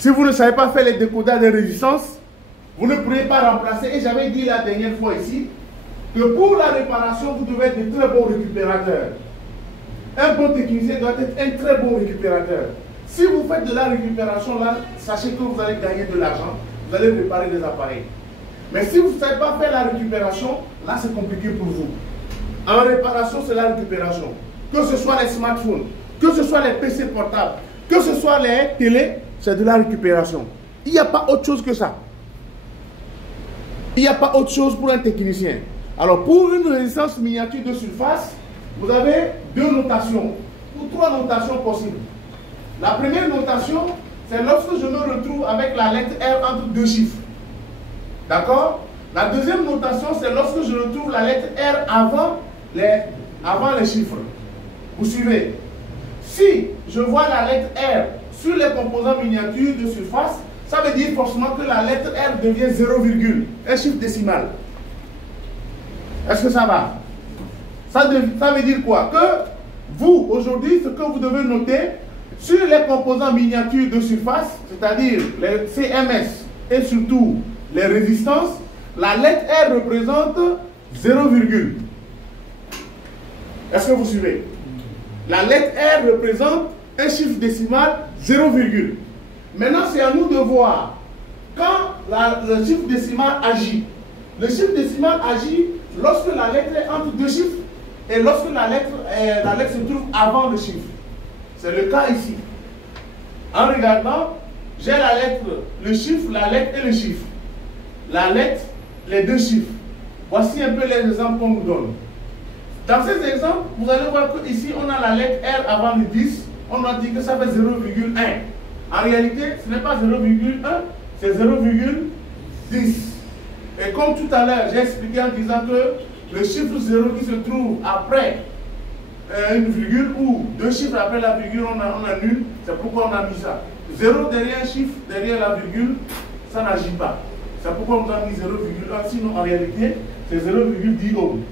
Si vous ne savez pas faire les décodages de résistance, vous ne pourrez pas remplacer. Et j'avais dit la dernière fois ici que pour la réparation, vous devez être de très bons récupérateurs. Un bon technicien doit être un très bon récupérateur. Si vous faites de la récupération là, sachez que vous allez gagner de l'argent, vous allez réparer des appareils. Mais si vous ne savez pas faire la récupération, là c'est compliqué pour vous. En réparation, c'est la récupération. Que ce soit les smartphones, que ce soit les PC portables, que ce soit les télés, c'est de la récupération. Il n'y a pas autre chose que ça. Il n'y a pas autre chose pour un technicien. Alors pour une résistance miniature de surface, vous avez deux notations, ou trois notations possibles. La première notation, c'est lorsque je me retrouve avec la lettre R entre deux chiffres. D'accord? La deuxième notation, c'est lorsque je retrouve la lettre R avant les chiffres. Vous suivez? Si je vois la lettre R sur les composants miniatures de surface, ça veut dire forcément que la lettre R devient 0, un chiffre décimal. Est-ce que ça va? Ça veut dire quoi? Que vous, aujourd'hui, ce que vous devez noter sur les composants miniatures de surface, c'est-à-dire les CMS et surtout les résistances, la lettre R représente 0, est-ce que vous suivez? La lettre R représente un chiffre décimal 0, Maintenant, c'est à nous de voir quand le chiffre décimal agit. Le chiffre décimal agit lorsque la lettre est entre deux chiffres et lorsque la lettre se trouve avant le chiffre. C'est le cas ici. En regardant, j'ai la lettre, le chiffre, la lettre et le chiffre. La lettre, les deux chiffres. Voici un peu les exemples qu'on nous donne. Dans ces exemples, vous allez voir qu'ici, on a la lettre R avant le 10. On a dit que ça fait 0,1. En réalité, ce n'est pas 0,1, c'est 0,10. Et comme tout à l'heure, j'ai expliqué en disant que le chiffre 0 qui se trouve après une virgule ou deux chiffres après la virgule, on annule. C'est pourquoi on a mis ça. 0 derrière un chiffre, derrière la virgule, ça n'agit pas. C'est pourquoi on a mis 0,1. Sinon, en réalité, c'est 0,10 ohms.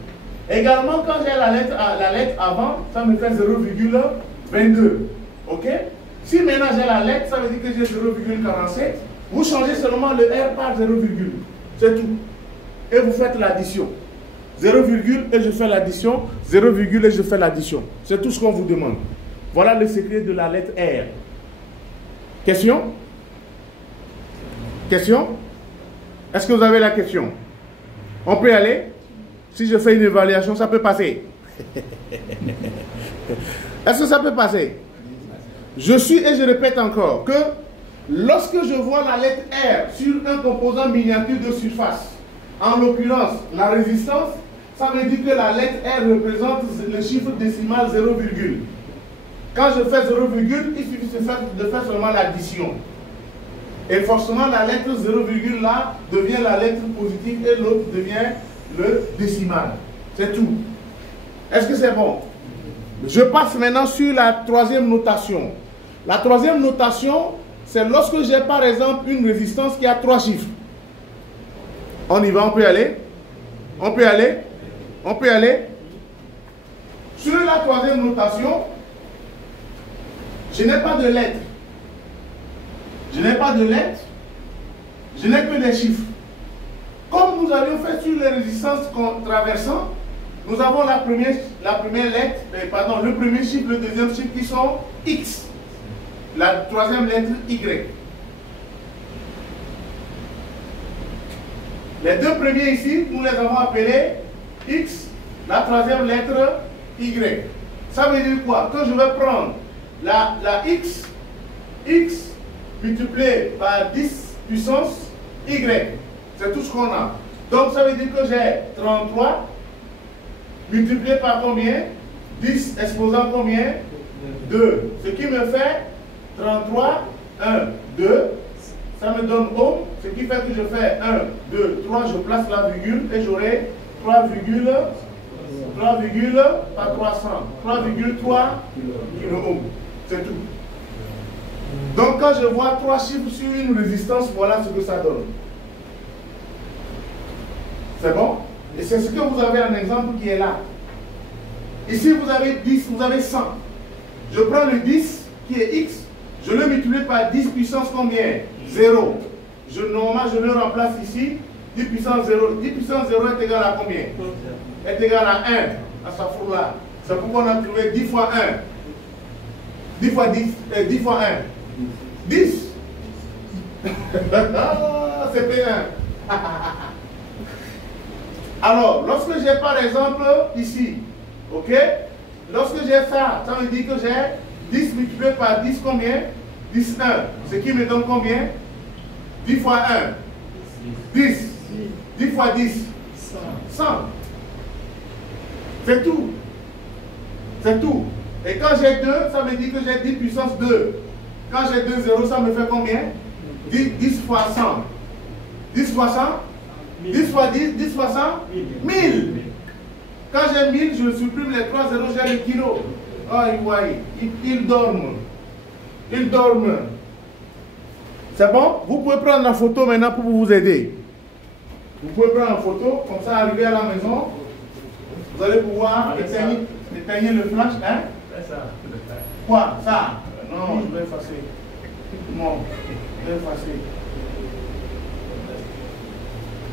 Également, quand j'ai la lettre avant, ça me fait 0,22. Ok? Si maintenant j'ai la lettre, ça veut dire que j'ai 0,47. Vous changez seulement le R par 0, c'est tout. Et vous faites l'addition. 0, et je fais l'addition. 0, et je fais l'addition. C'est tout ce qu'on vous demande. Voilà le secret de la lettre R. Question? Question? Est-ce que vous avez la question? On peut y aller? Si je fais une évaluation, ça peut passer. Est-ce que ça peut passer? Je suis, et je répète encore, que lorsque je vois la lettre R sur un composant miniature de surface, en l'occurrence la résistance, ça veut dire que la lettre R représente le chiffre décimal 0, Quand je fais 0, il suffit de faire seulement l'addition. Et forcément, la lettre 0, là devient la lettre positive et l'autre devient le décimal. C'est tout. Est-ce que c'est bon? Je passe maintenant sur la troisième notation. La troisième notation, c'est lorsque j'ai par exemple une résistance qui a 3 chiffres. On y va, on peut y aller? On peut y aller? On peut y aller? Sur la troisième notation, je n'ai pas de lettres. Je n'ai pas de lettres. Je n'ai que des chiffres. Comme nous avions fait sur les résistances traversant, nous avons la première lettre, le premier chiffre, le deuxième chiffre qui sont X. La troisième lettre Y. Les deux premiers ici, nous les avons appelés X, la troisième lettre Y. Ça veut dire quoi? Que je vais prendre la X multiplié par 10 puissance Y. C'est tout ce qu'on a. Donc ça veut dire que j'ai 33 multiplié par combien? 10 exposant combien? 2. Ce qui me fait 33, 1, 2. Ça me donne ohm. Ce qui fait que je fais 1, 2, 3. Je place la virgule et j'aurai 3, pas 300. 3,3 kilo-ohm. C'est tout. Donc quand je vois 3 chiffres sur une résistance, voilà ce que ça donne. C'est bon? Et c'est ce que vous avez un exemple qui est là. Ici vous avez 10, vous avez 100. Je prends le 10 qui est X, Je le multiplie par 10 puissance combien? 0. Normalement, je le remplace ici. 10 puissance 0. 10 puissance 0 est égal à combien? Est égal à 1. À sa four là. C'est pourquoi on a trouvé 10 fois 1. 10 fois 10. 10 fois 1. 10. C'est P1. Alors, lorsque j'ai par exemple ici, ok? Lorsque j'ai ça, ça veut dire que j'ai 10 multiplié par 10 combien? 10, 1. Ce qui me donne combien? 10 fois 1. 10. 10 fois 10. 100. C'est tout. C'est tout. Et quand j'ai 2, ça veut dire que j'ai 10 puissance 2. Quand j'ai 2 zéros, ça me fait combien? 10 fois 100. 10 fois 100? 10 fois 10, 10 fois 100? 1000. Quand j'ai 1000, je supprime les 3 zéros, j'ai le kilo. Oh, ils dorment. Ils dorment. C'est bon? Vous pouvez prendre la photo maintenant pour vous aider. Vous pouvez prendre la photo, comme ça, arriver à la maison. Vous allez pouvoir éteigner le flash. Hein? Quoi? Ça? Non, je vais effacer. Non, je vais effacer.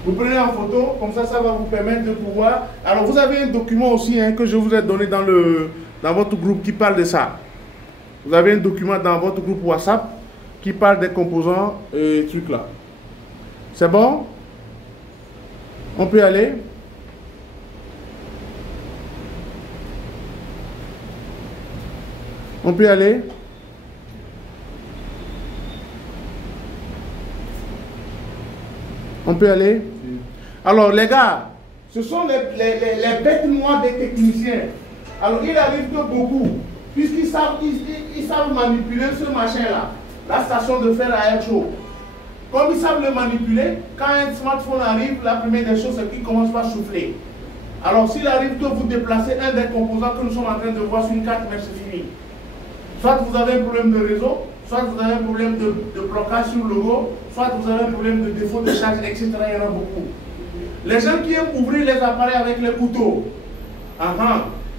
Vous prenez en photo, comme ça, ça va vous permettre de pouvoir... Alors, vous avez un document aussi que je vous ai donné dans votre groupe qui parle de ça. Vous avez un document dans votre groupe WhatsApp qui parle des composants et trucs là. C'est bon? On peut y aller? On peut y aller? On peut y aller? Alors les gars, ce sont les bêtes noires des techniciens. Alors il arrive que beaucoup, puisqu'ils savent, ils savent manipuler ce machin-là, la station de fer à air chaud. Comme ils savent le manipuler, quand un smartphone arrive, la première des choses, c'est qu'il commence par souffler. Alors s'il arrive que vous déplacez un des composants que nous sommes en train de voir sur une carte, mais c'est fini. Soit vous avez un problème de réseau, soit vous avez un problème de blocage sur le logo, soit vous avez un problème de défaut de charge, etc. Il y en a beaucoup. Les gens qui aiment ouvrir les appareils avec les couteaux,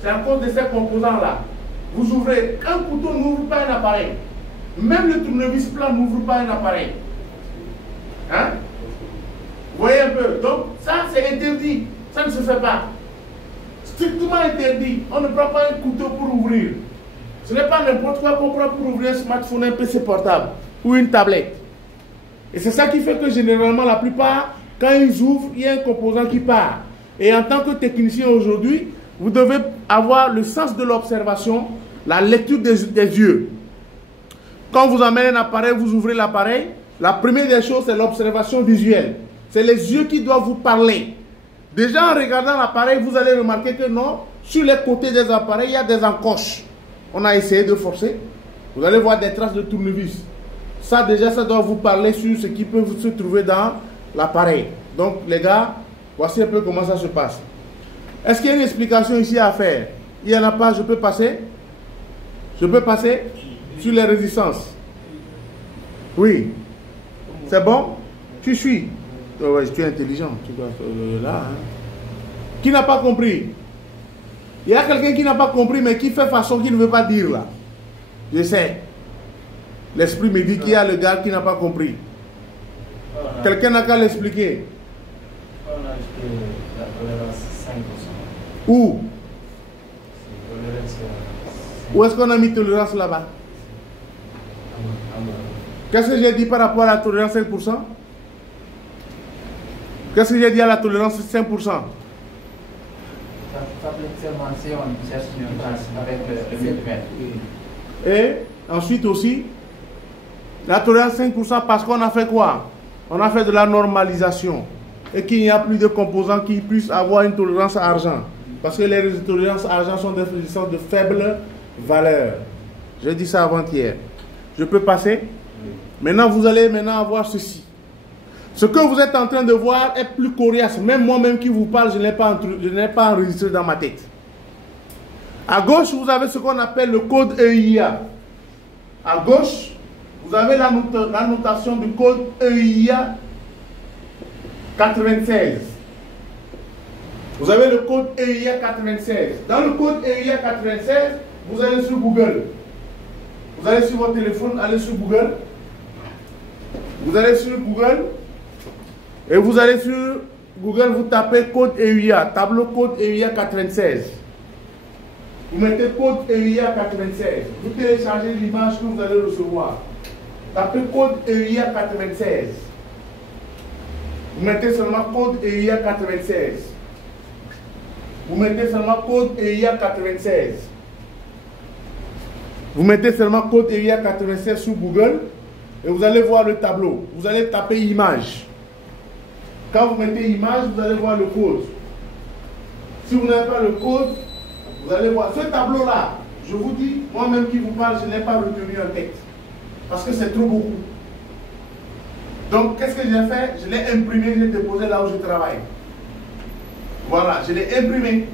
c'est à cause de ces composants-là. Vous ouvrez, un couteau n'ouvre pas un appareil. Même le tournevis plat n'ouvre pas un appareil. Hein? Vous voyez un peu? Donc, ça, c'est interdit. Ça ne se fait pas. Strictement interdit. On ne prend pas un couteau pour ouvrir. Ce n'est pas n'importe quoi qu'on prend pour ouvrir un smartphone, un PC portable ou une tablette. Et c'est ça qui fait que généralement, la plupart, quand ils ouvrent, il y a un composant qui part. Et en tant que technicien aujourd'hui, vous devez avoir le sens de l'observation, la lecture des yeux. Quand vous amenez un appareil, vous ouvrez l'appareil, la première des choses, c'est l'observation visuelle. C'est les yeux qui doivent vous parler. Déjà, en regardant l'appareil, vous allez remarquer que non, sur les côtés des appareils, il y a des encoches. On a essayé de forcer. Vous allez voir des traces de tournevis. Ça, déjà, ça doit vous parler sur ce qui peut se trouver dans l'appareil. Donc, les gars, voici un peu comment ça se passe. Est-ce qu'il y a une explication ici à faire? Il n'y en a pas, je peux passer? Je peux passer sur les résistances? Oui. C'est bon? Tu suis? Oh ouais, tu es intelligent. Tu dois là. Hein. Qui n'a pas compris? Il y a quelqu'un qui n'a pas compris, mais qui fait façon qu'il ne veut pas dire là. Je sais. L'esprit me dit qu'il y a le gars qui n'a pas compris. Quelqu'un n'a qu'à l'expliquer. On a acheté la tolérance 5%. Où? Tolérance. Où est-ce qu'on a mis tolérance là-bas? Qu'est-ce que j'ai dit par rapport à la tolérance 5%? Qu'est-ce que j'ai dit à la tolérance 5%? Et ensuite aussi, la tolérance 5% parce qu'on a fait quoi? On a fait de la normalisation. Et qu'il n'y a plus de composants qui puissent avoir une tolérance à argent. Parce que les tolérances à argent sont des résistances de faible valeur. J'ai dit ça avant-hier. Je peux passer? Maintenant, vous allez avoir ceci. Ce que vous êtes en train de voir est plus coriace. Même moi-même qui vous parle, je n'ai pas enregistré dans ma tête. À gauche, vous avez ce qu'on appelle le code EIA. À gauche, vous avez la notation du code EIA 96. Vous avez le code EIA 96. Dans le code EIA 96, vous allez sur Google. Vous Vous allez sur votre téléphone, allez sur Google. Vous allez sur Google. Et vous allez sur Google, vous tapez code EUIA, tableau code EUIA 96. Vous mettez code EUIA 96. Vous téléchargez l'image que vous allez recevoir. Tapez code EUIA 96. Vous mettez seulement code EUIA 96. Vous mettez seulement code EUIA 96. Vous mettez seulement code EUIA 96 sur Google et vous allez voir le tableau. Vous allez taper image. Quand vous mettez image, vous allez voir le code. Si vous n'avez pas le code, vous allez voir. Ce tableau-là, je vous dis, moi-même qui vous parle, je n'ai pas retenu en tête. Parce que c'est trop beaucoup. Donc, qu'est-ce que j'ai fait? Je l'ai imprimé, je l'ai déposé là où je travaille. Voilà, je l'ai imprimé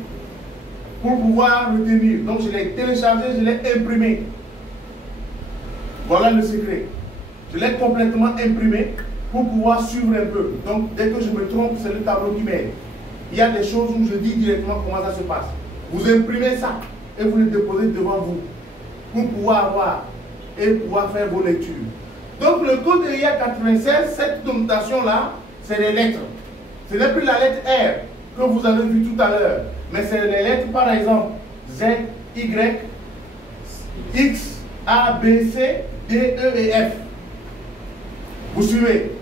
pour pouvoir retenir. Donc, je l'ai téléchargé, je l'ai imprimé. Voilà le secret. Je l'ai complètement imprimé pour pouvoir suivre un peu. Donc, dès que je me trompe, c'est le tableau qui m'aide. Il y a des choses où je dis directement comment ça se passe. Vous imprimez ça et vous le déposez devant vous pour pouvoir voir et pouvoir faire vos lectures. Donc, le code EUIA 96, cette notation-là, c'est les lettres. Ce n'est plus la lettre R que vous avez vu tout à l'heure, mais c'est les lettres, par exemple, Z, Y, X, A, B, C, D, E et F. Vous suivez?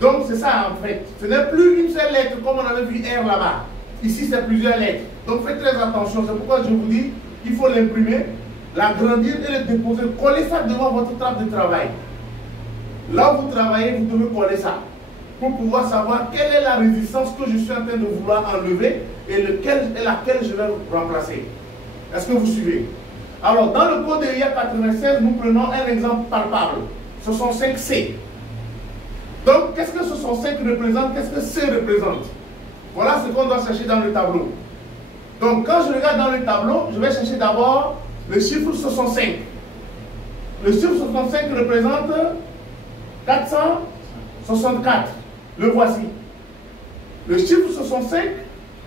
Donc, c'est ça en fait. Ce n'est plus une seule lettre comme on avait vu R là-bas. Ici, c'est plusieurs lettres. Donc, faites très attention. C'est pourquoi je vous dis, il faut l'imprimer, l'agrandir et le déposer. Collez ça devant votre trappe de travail. Là où vous travaillez, vous devez coller ça pour pouvoir savoir quelle est la résistance que je suis en train de vouloir enlever et laquelle je vais remplacer. Est-ce que vous suivez? Alors, dans le code EUIA 96, nous prenons un exemple palpable. Ce sont 5 C. Donc, qu'est-ce que ce sont 5 représente? Qu'est-ce que C représente? Voilà ce qu'on doit chercher dans le tableau. Donc, quand je regarde dans le tableau, je vais chercher d'abord le chiffre 65. Le chiffre 65 représente 464. Le voici. Le chiffre 65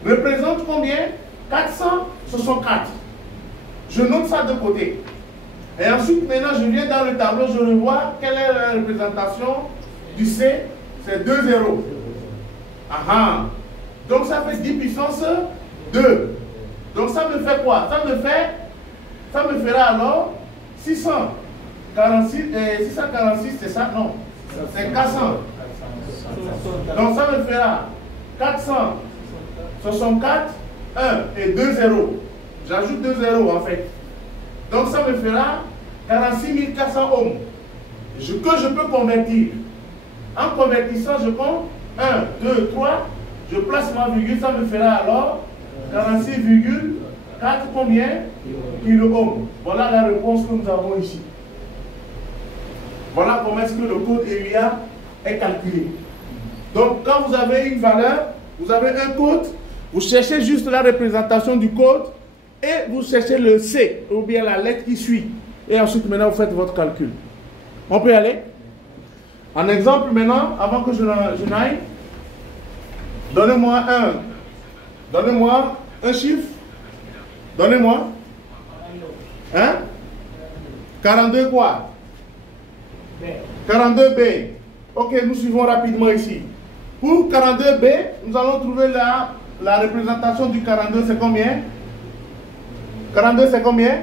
représente combien? 464. Je note ça de côté. Et ensuite, maintenant, je viens dans le tableau, je revois quelle est la représentation du C. C'est 2 zéros. Aha. Donc, ça fait 10 puissance 2. Donc, ça me fait quoi? Ça me fera alors 646, c'est ça? Non. C'est 400. Donc, ça me fera 464, 1 et 2 zéros. J'ajoute 2 zéros en fait. Donc, ça me fera 46 400 ohms. Que je peux convertir. En convertissant, je compte 1, 2, 3. Je place ma virgule, ça me fera alors 46,4 combien? Kilo-ohms. Voilà la réponse que nous avons ici. Voilà comment est-ce que le code EUIA est calculé. Donc, quand vous avez une valeur, vous avez un code, vous cherchez juste la représentation du code et vous cherchez le C, ou bien la lettre qui suit. Et ensuite, maintenant, vous faites votre calcul. On peut y aller? En exemple, maintenant, avant que je n'aille, donnez-moi un chiffre. Donnez-moi. Hein? 42 quoi? 42B. Ok, nous suivons rapidement ici. Pour 42B, nous allons trouver la représentation du 42, c'est combien? 42, c'est combien?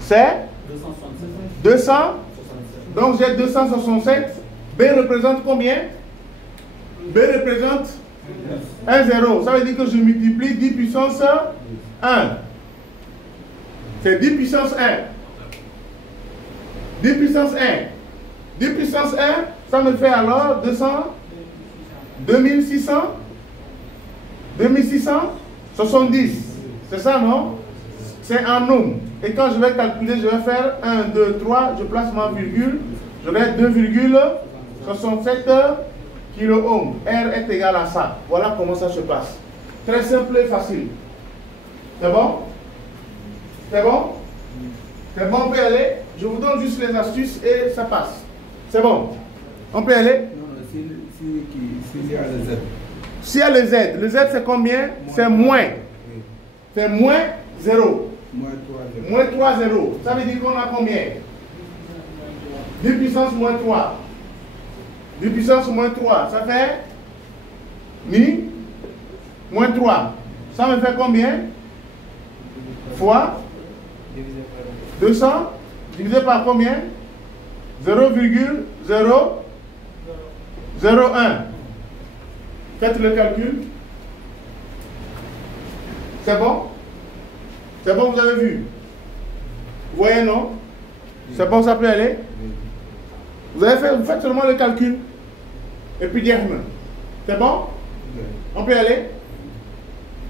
C'est 200. Donc j'ai 267. B représente combien? B représente 1, 0. Ça veut dire que je multiplie 10 puissance 1. C'est 10 puissance 1. 10 puissance 1. 10 puissance 1, ça me fait alors 2670. C'est ça, non? C'est en ohms. Et quand je vais calculer, je vais faire 1, 2, 3, je place ma virgule, je vais 2,67 kilo-ohms. R est égal à ça. Voilà comment ça se passe. Très simple et facile. C'est bon? C'est bon? C'est bon, on peut y aller? Je vous donne juste les astuces et ça passe. C'est bon? On peut y aller? Non, s'il y a le Z. S'il y a le Z c'est combien? C'est moins. C'est moins 0. Moins 3 0. Moins 3 0. Ça veut dire qu'on a combien? 10 puissance moins 3. 10 puissance moins 3. Ça fait mi moins 3. Ça me fait combien? Fois 200 divisé par combien? 0,001. Faites le calcul. C'est bon? C'est bon, vous avez vu? Vous voyez, non? C'est bon, ça peut aller? Vous faites seulement le calcul. Et puis dire, c'est bon? On peut y aller?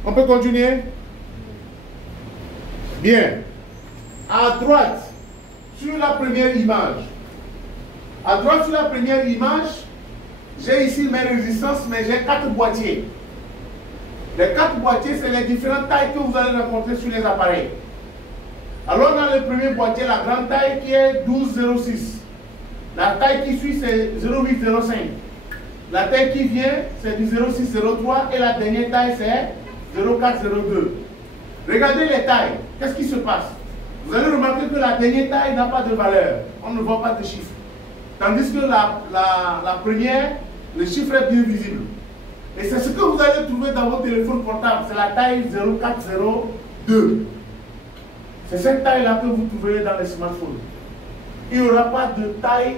On peut continuer? Bien. À droite, sur la première image. À droite, sur la première image, j'ai ici mes résistances, mais j'ai 4 boîtiers. Les 4 boîtiers, c'est les différentes tailles que vous allez rencontrer sur les appareils. Alors, dans le premier boîtier, la grande taille qui est 12,06. La taille qui suit, c'est 0,805. La taille qui vient, c'est du 0,603. Et la dernière taille, c'est 0,402. Regardez les tailles. Qu'est-ce qui se passe? Vous allez remarquer que la dernière taille n'a pas de valeur. On ne voit pas de chiffre. Tandis que la première, le chiffre est bien visible. Et c'est ce que vous allez trouver dans votre téléphone portable. C'est la taille 0402. C'est cette taille-là que vous trouverez dans les smartphones. Il n'y aura pas de taille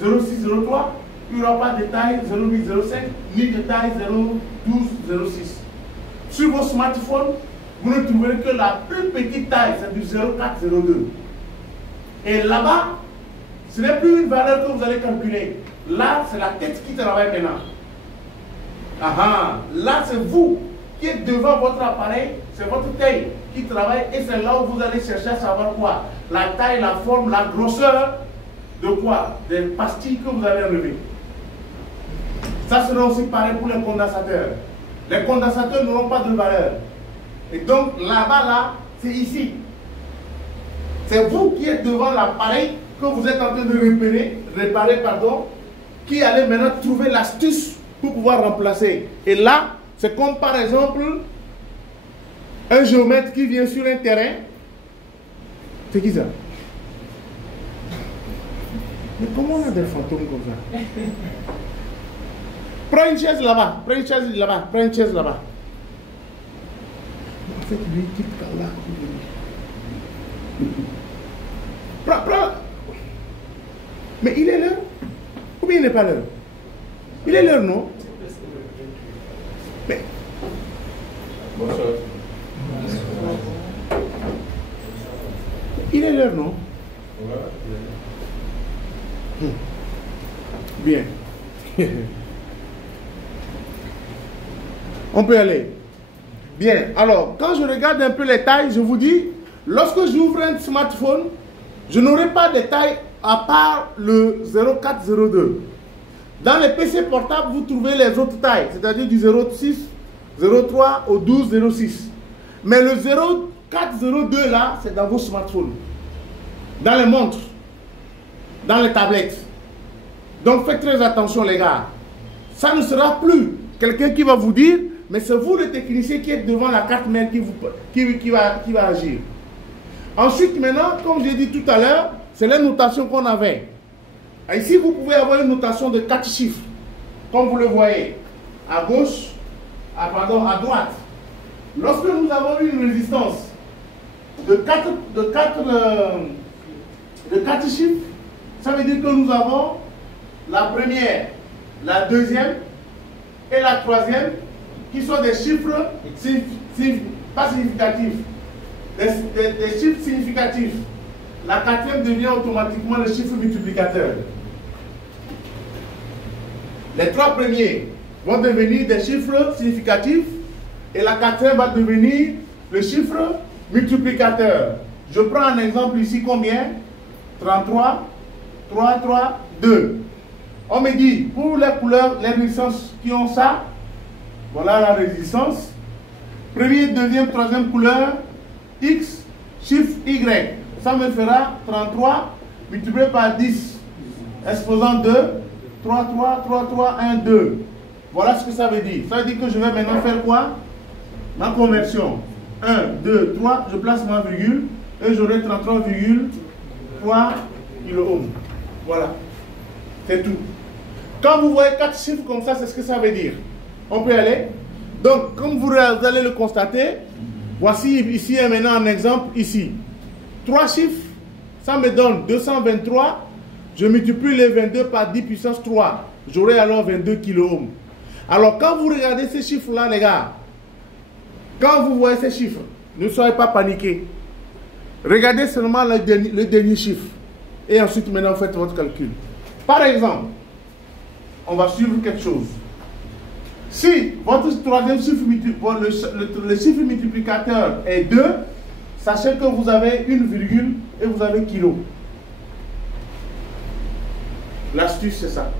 0603, il n'y aura pas de taille 0805, ni de taille 01206. Sur vos smartphones, vous ne trouverez que la plus petite taille, c'est du 0402. Et là-bas, ce n'est plus une valeur que vous allez calculer. Là, c'est la tête qui travaille maintenant. Là, c'est vous qui êtes devant votre appareil, c'est votre taille qui travaille et c'est là où vous allez chercher à savoir quoi? La taille, la forme, la grosseur de quoi? Des pastilles que vous allez enlever. Ça sera aussi pareil pour les condensateurs. Les condensateurs n'auront pas de valeur. Et donc là-bas, là, c'est ici. C'est vous qui êtes devant l'appareil que vous êtes en train de réparer, qui allez maintenant trouver l'astuce pour pouvoir remplacer. Et là, c'est comme par exemple un géomètre qui vient sur un terrain. C'est qui ça? Mais comment on a des fantômes comme ça? Prends une chaise là-bas, prends une chaise là-bas, prends une chaise là-bas. En fait, lui, quitte là. Prends. Mais il est l'heure? Ou bien il n'est pas l'heure? Il est l'heure, non? Mais... Bonsoir. Il est l'heure, non? Bien. On peut aller. Bien. Alors, quand je regarde un peu les tailles, je vous dis, lorsque j'ouvre un smartphone, je n'aurai pas de taille à part le 0402. Dans les PC portables, vous trouvez les autres tailles, c'est-à-dire du 06, 03 au 1206. Mais le 0402 là, c'est dans vos smartphones, dans les montres, dans les tablettes. Donc faites très attention les gars. Ça ne sera plus quelqu'un qui va vous dire, mais c'est vous le technicien qui êtes devant la carte mère qui va agir. Ensuite maintenant, comme j'ai dit tout à l'heure, c'est les notations qu'on avait. Ici, vous pouvez avoir une notation de 4 chiffres, comme vous le voyez, à gauche, à droite. Lorsque nous avons une résistance de 4 chiffres, ça veut dire que nous avons la première, la deuxième et la troisième qui sont des chiffres pas significatifs, des chiffres significatifs. La quatrième devient automatiquement le chiffre multiplicateur. Les 3 premiers vont devenir des chiffres significatifs et la quatrième va devenir le chiffre multiplicateur. Je prends un exemple ici, combien? 33, 3, 3, 2. On me dit, pour les couleurs, les résistances qui ont ça, voilà la résistance. Première, deuxième, troisième couleur, X, chiffre Y. Ça me fera 33 multiplié par 10, exposant 2, 3, 3, 3, 3, 1, 2. Voilà ce que ça veut dire. Ça veut dire que je vais maintenant faire quoi? Ma conversion. 1, 2, 3, je place ma virgule et j'aurai 33,3 kilo-ohms. Voilà. C'est tout. Quand vous voyez 4 chiffres comme ça, c'est ce que ça veut dire. On peut y aller. Donc, comme vous allez le constater, voici ici et maintenant un exemple ici. 3 chiffres, ça me donne 223. Je multiplie les 22 par 10 puissance 3. J'aurai alors 22 kilo-ohms. Alors, quand vous regardez ces chiffres-là, les gars, quand vous voyez ces chiffres, ne soyez pas paniqués. Regardez seulement le dernier chiffre. Et ensuite, maintenant, faites votre calcul. Par exemple, on va suivre quelque chose. Si votre troisième chiffre, le chiffre multiplicateur est 2, sachez que vous avez une virgule et vous avez kilo. L'astuce, c'est ça.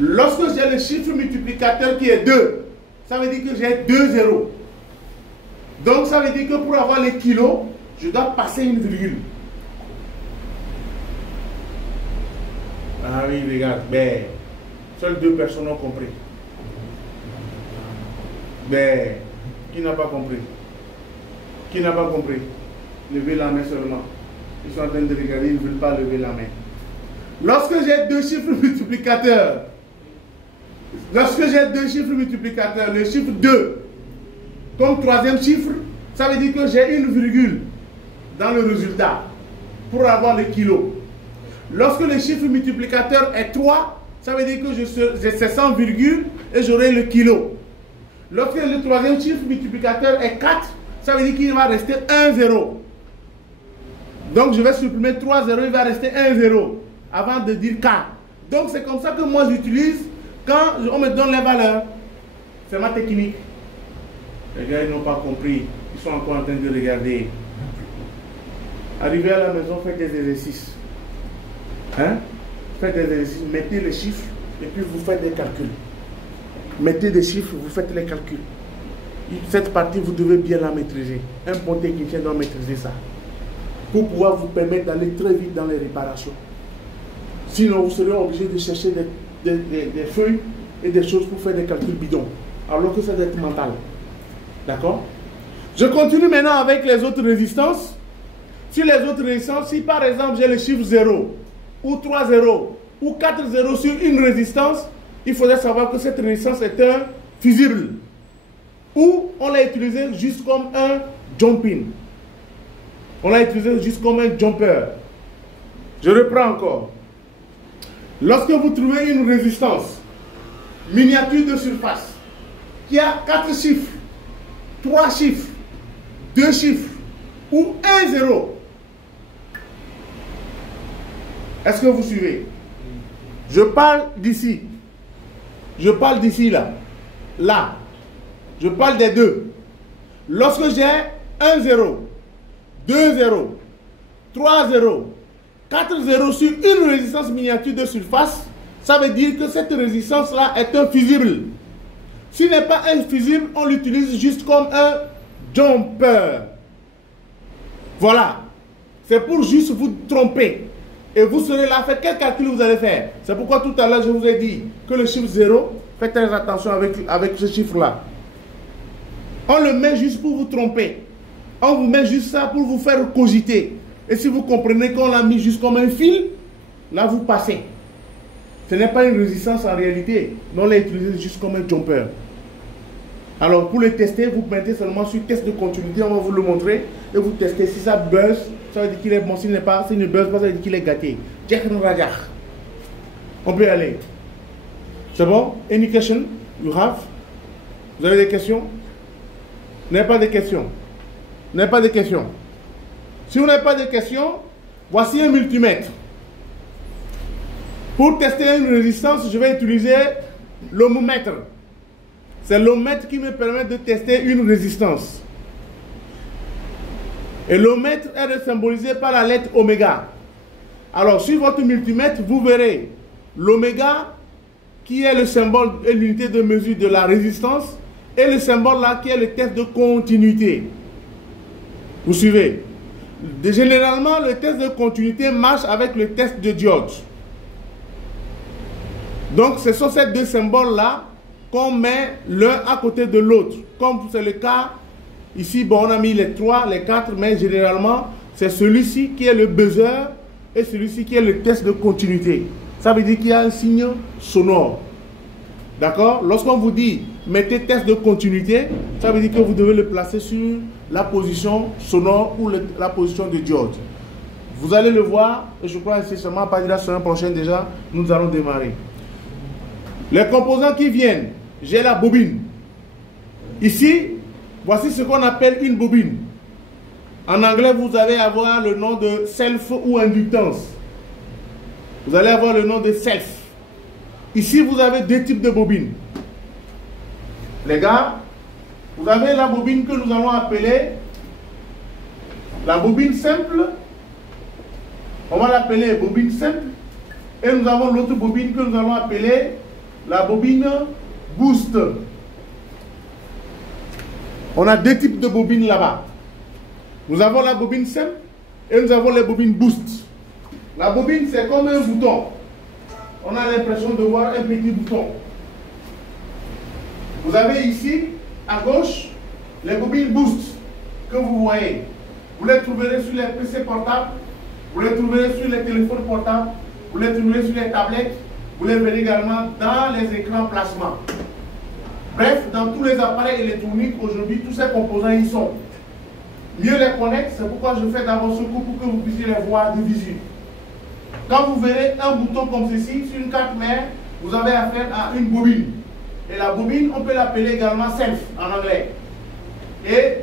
Lorsque j'ai le chiffre multiplicateur qui est 2, ça veut dire que j'ai 2 zéros. Donc, ça veut dire que pour avoir les kilos, je dois passer une virgule. Ah oui, regarde, ben, seules 2 personnes ont compris. Ben, qui n'a pas compris? Qui n'a pas compris? Levez la main seulement. Ils sont en train de regarder, ils ne veulent pas lever la main. Lorsque j'ai 2 chiffres multiplicateurs, le chiffre 2, comme troisième chiffre, ça veut dire que j'ai une virgule dans le résultat pour avoir le kilo. Lorsque le chiffre multiplicateur est 3, ça veut dire que j'ai 100 virgules et j'aurai le kilo. Lorsque le troisième chiffre multiplicateur est 4, ça veut dire qu'il va rester 1 0. Donc je vais supprimer 3 0, il va rester 1 0 avant de dire K. Donc c'est comme ça que moi j'utilise quand on me donne les valeurs. C'est ma technique. Les gars, ils n'ont pas compris. Ils sont encore en train de regarder. Arrivez à la maison, faites des exercices. Hein? Faites des exercices, mettez les chiffres et puis vous faites des calculs. Mettez des chiffres, vous faites les calculs. Cette partie, vous devez bien la maîtriser. Un bon technicien doit maîtriser ça. Pour pouvoir vous permettre d'aller très vite dans les réparations. Sinon, vous serez obligé de chercher des feuilles et des choses pour faire des calculs bidons. Alors que ça doit être mental. D'accord? Je continue maintenant avec les autres résistances. Sur les autres résistances, si par exemple j'ai le chiffre 0, ou 3 0, ou 4 0 sur une résistance, il faudrait savoir que cette résistance est un fusible. Ou on l'a utilisé juste comme un jump-in. On l'a utilisé juste comme un jumper. Je reprends encore. Lorsque vous trouvez une résistance miniature de surface qui a 4 chiffres, 3 chiffres, 2 chiffres ou 1 0, est-ce que vous suivez? Je parle d'ici. Je parle d'ici là. Là. Je parle des deux. Lorsque j'ai 1 0, 2 0, 3 0, 4 0 sur une résistance miniature de surface, ça veut dire que cette résistance-là est un fusible. S'il n'est pas un fusible, on l'utilise juste comme un jumper. Voilà. C'est pour juste vous tromper. Et vous serez là, faites quel calcul vous allez faire. C'est pourquoi tout à l'heure je vous ai dit que le chiffre 0, faites très attention avec ce chiffre-là. On le met juste pour vous tromper. On vous met juste ça pour vous faire cogiter. Et si vous comprenez qu'on l'a mis juste comme un fil, là vous passez. Ce n'est pas une résistance en réalité, mais on l'a utilisé juste comme un jumper. Alors pour le tester, vous mettez seulement sur test de continuité, on va vous le montrer. Et vous testez. Si ça buzz, ça veut dire qu'il est bon. S'il ne buzz pas, ça veut dire qu'il est gâté. On peut y aller. C'est bon? Any question you have? Vous avez des questions? Vous n'avez pas de questions? Vous n'avez pas de questions? Si vous n'avez pas de questions, voici un multimètre. Pour tester une résistance, je vais utiliser l'ohmomètre. C'est l'ohmomètre qui me permet de tester une résistance. Et l'ohmomètre est symbolisé par la lettre oméga. Alors, sur votre multimètre, vous verrez l'oméga qui est le symbole et l'unité de mesure de la résistance et le symbole là qui est le test de continuité. Vous suivez? Généralement, le test de continuité marche avec le test de diode. Donc, ce sont ces deux symboles-là qu'on met l'un à côté de l'autre, comme c'est le cas Ici, bon, on a mis les 3, les 4, mais généralement, c'est celui-ci qui est le buzzer et celui-ci qui est le test de continuité. Ça veut dire qu'il y a un signe sonore. D'accord? Lorsqu'on vous dit mettez test de continuité, ça veut dire que vous devez le placer sur la position sonore ou la position de diode. Vous allez le voir, et je crois que c'est seulement à partir de la semaine prochaine déjà, nous allons démarrer. Les composants qui viennent, j'ai la bobine. Ici, voici ce qu'on appelle une bobine. En anglais, vous allez avoir le nom de self ou inductance. Vous allez avoir le nom de self. Ici, vous avez deux types de bobines. Les gars, vous avez la bobine que nous allons appeler la bobine simple. On va l'appeler bobine simple. Et nous avons l'autre bobine que nous allons appeler la bobine boost. On a deux types de bobines là-bas. Nous avons la bobine simple et nous avons les bobines boost. La bobine, c'est comme un bouton. On a l'impression de voir un petit bouton. Vous avez ici, à gauche, les bobines boost que vous voyez. Vous les trouverez sur les PC portables, vous les trouverez sur les téléphones portables, vous les trouverez sur les tablettes, vous les verrez également dans les écrans plasma. Bref, dans tous les appareils électroniques, aujourd'hui, tous ces composants y sont. Mieux les connaître, c'est pourquoi je fais d'abord ce cours pour que vous puissiez les voir de visu. Quand vous verrez un bouton comme ceci, sur une carte mère, vous avez affaire à une bobine. Et la bobine, on peut l'appeler également self en anglais. Et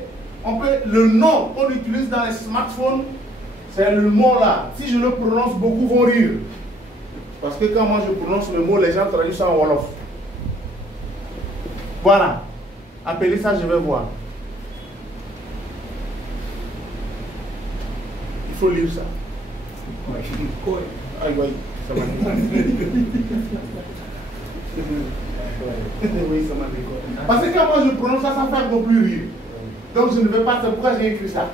le nom qu'on utilise dans les smartphones, c'est le mot là. Si je le prononce, beaucoup vont rire. Parce que quand moi je prononce le mot, les gens traduisent ça en Wolof. Voilà. Appelez ça, je vais voir. Il faut lire ça. Aïe, aïe, ça m'a oui, ça m'a déconné. Parce que quand moi je prononce ça, ça fait beaucoup plus rire. Donc je ne vais pas, c'est pourquoi j'ai écrit ça.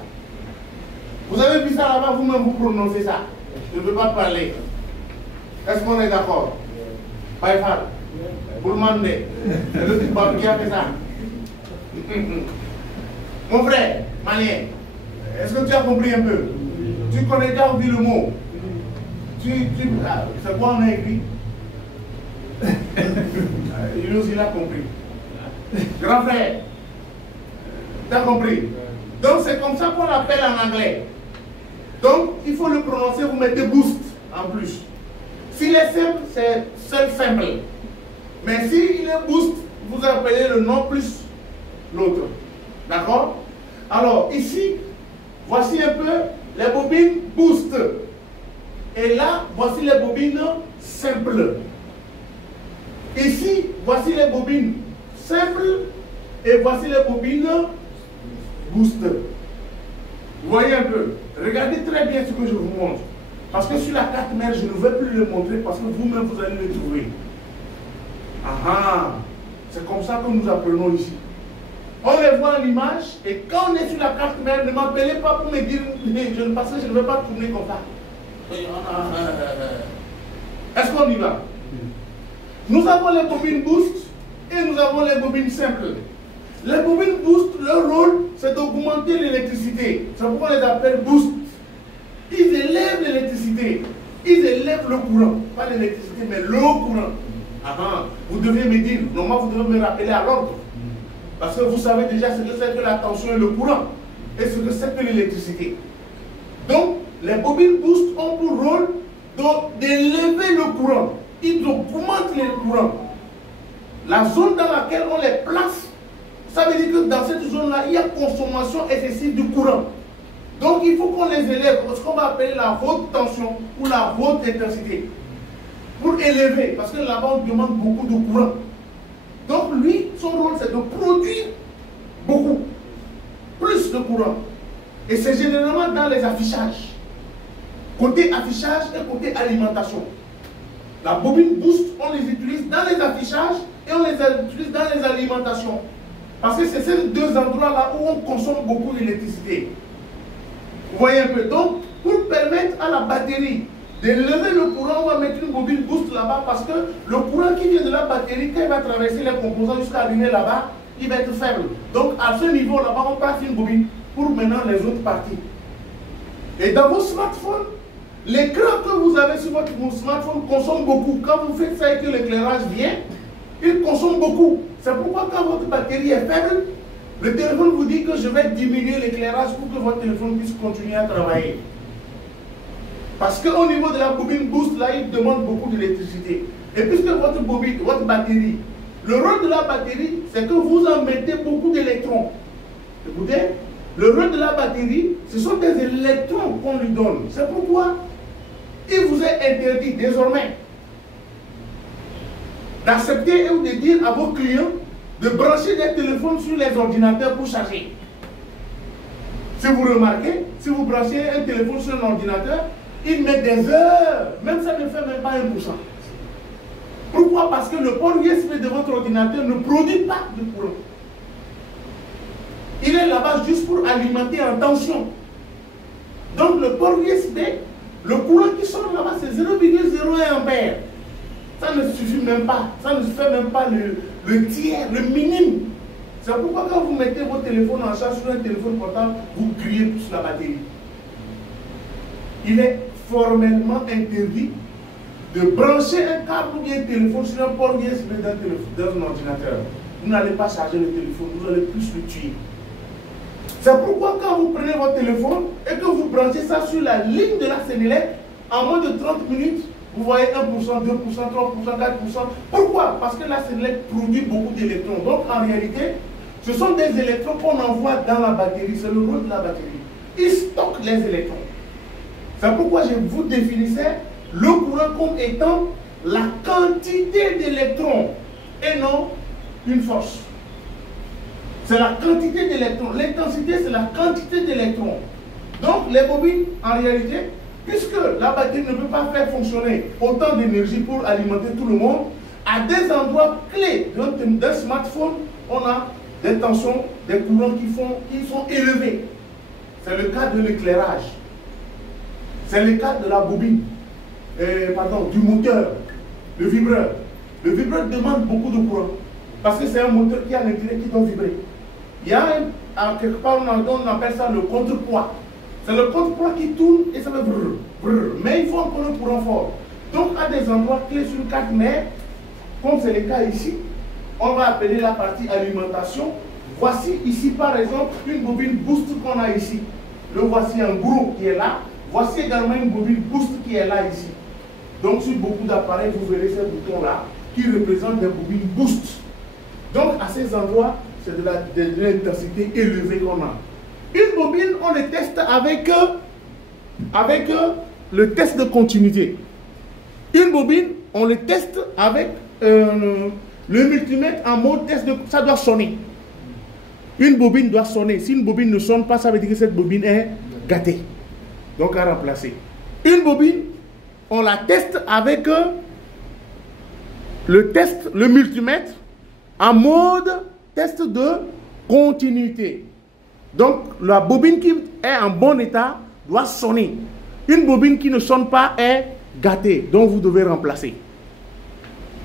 Vous avez vu ça là-bas, vous-même vous prononcez ça. Je ne veux pas parler. Est-ce qu'on est d'accord? Baïfal, Boulmandé, c'est le type qui a fait ça. Mon frère, malien, est-ce que tu as compris un peu? Tu connais déjà oublié le mot? C'est quoi on a écrit? Lui aussi, il a compris. Grand frère, tu as compris? Donc c'est comme ça qu'on l'appelle en anglais. Donc il faut le prononcer, vous mettez boost en plus. S'il est simple, c'est seul simple. Mais s'il est boost, vous appelez le nom plus l'autre. D'accord? Alors ici, voici un peu les bobines boost. Et là, voici les bobines simples. Ici, voici les bobines simples et voici les bobines boost. Vous voyez un peu? Regardez très bien ce que je vous montre. Parce que sur la carte mère, je ne vais plus le montrer parce que vous-même, vous allez le trouver. Ah, c'est comme ça que nous apprenons ici. On les voit à l'image et quand on est sur la carte mère, ne m'appelez pas pour me dire parce que je ne vais pas tourner comme ça. Est-ce qu'on y va? Nous avons les bobines boost et nous avons les bobines simples. Les bobines boost, leur rôle, c'est d'augmenter l'électricité. C'est pourquoi on les appelle boost. Ils élèvent l'électricité. Ils élèvent le courant. Pas l'électricité, mais le courant. Vous devez me dire, normalement vous devez me rappeler à l'ordre. Parce que vous savez déjà ce que c'est que la tension et le courant. Et ce que c'est que l'électricité. Donc, les bobines boost ont pour rôle d'élever le courant. Ils augmentent le courant. La zone dans laquelle on les place, ça veut dire que dans cette zone-là, il y a consommation excessive du courant. Donc il faut qu'on les élève, ce qu'on va appeler la haute tension ou la haute intensité. Pour élever, parce que là-bas on demande beaucoup de courant. Donc lui, son rôle c'est de produire beaucoup, plus de courant. Et c'est généralement dans les affichages. Côté affichage et côté alimentation. La bobine boost, on les utilise dans les affichages et on les utilise dans les alimentations. Parce que c'est ces deux endroits-là où on consomme beaucoup d'électricité. Vous voyez un peu. Donc, pour permettre à la batterie d'élever le courant, on va mettre une bobine boost là-bas parce que le courant qui vient de la batterie, quand il va traverser les composants jusqu'à arriver là-bas, il va être faible. Donc à ce niveau là-bas, on passe une bobine pour maintenant les autres parties. Et dans vos smartphones, l'écran que vous avez sur votre smartphone consomme beaucoup. Quand vous faites ça et que l'éclairage vient, il consomme beaucoup. C'est pourquoi quand votre batterie est faible, le téléphone vous dit que je vais diminuer l'éclairage pour que votre téléphone puisse continuer à travailler. Parce qu'au niveau de la bobine boost, là, il demande beaucoup d'électricité. Et puisque votre bobine, votre batterie, le rôle de la batterie, c'est que vous en mettez beaucoup d'électrons. Écoutez, le rôle de la batterie, ce sont des électrons qu'on lui donne. C'est pourquoi il vous est interdit désormais d'accepter ou de dire à vos clients de brancher des téléphones sur les ordinateurs pour charger. Si vous remarquez, si vous branchez un téléphone sur un ordinateur, il met des heures, même ça ne fait même pas 1%. Pourquoi? Parce que le port USB de votre ordinateur ne produit pas de courant. Il est là-bas juste pour alimenter en tension. Donc le port USB, le courant qui sort là-bas, c'est 0,01 ampère. Ça ne suffit même pas. Ça ne fait même pas le tiers, le minime. C'est pourquoi quand vous mettez votre téléphone en charge sur un téléphone portable, vous criez sur la batterie. Il est formellement interdit de brancher un câble ou bien un téléphone sur un port USB d'un ordinateur. Vous n'allez pas charger le téléphone, vous allez plus le tuer. C'est pourquoi quand vous prenez votre téléphone et que vous branchez ça sur la ligne de la Sénélec, en moins de 30 minutes, vous voyez 1%, 2%, 3%, 4%. Pourquoi? Parce que la Sénélec produit beaucoup d'électrons. Donc en réalité, ce sont des électrons qu'on envoie dans la batterie. C'est le rôle de la batterie. Il stocke les électrons. C'est pourquoi je vous définissais le courant comme étant la quantité d'électrons et non une force. C'est la quantité d'électrons. L'intensité, c'est la quantité d'électrons. Donc, les bobines, en réalité, puisque la batterie ne peut pas faire fonctionner autant d'énergie pour alimenter tout le monde, à des endroits clés d'un smartphone, on a des tensions, des courants qui sont élevés. C'est le cas de l'éclairage. C'est le cas de la bobine, du moteur, le vibreur. Le vibreur demande beaucoup de courant parce que c'est un moteur qui a l'intérêt qui doit vibrer. Il y a quelque part, on appelle ça le contrepoids. C'est le contrepoids qui tourne et ça fait brrr, brrr. Mais il faut encore un courant fort. Donc, à des endroits clés sur une carte mère, comme c'est le cas ici, on va appeler la partie alimentation. Voici ici, par exemple, une bobine boost qu'on a ici. Le voici en gros qui est là. Voici également une bobine boost qui est là ici. Donc sur beaucoup d'appareils, vous verrez ces boutons-là qui représentent des bobines boost. Donc à ces endroits, c'est de l'intensité élevée qu'on a. Une bobine, on le teste avec le test de continuité. Une bobine, on le teste avec le multimètre en mode test de... Ça doit sonner. Une bobine doit sonner. Si une bobine ne sonne pas, ça veut dire que cette bobine est gâtée. Donc à remplacer. Une bobine, on la teste avec le multimètre en mode test de continuité. Donc la bobine qui est en bon état doit sonner. Une bobine qui ne sonne pas est gâtée. Donc vous devez remplacer.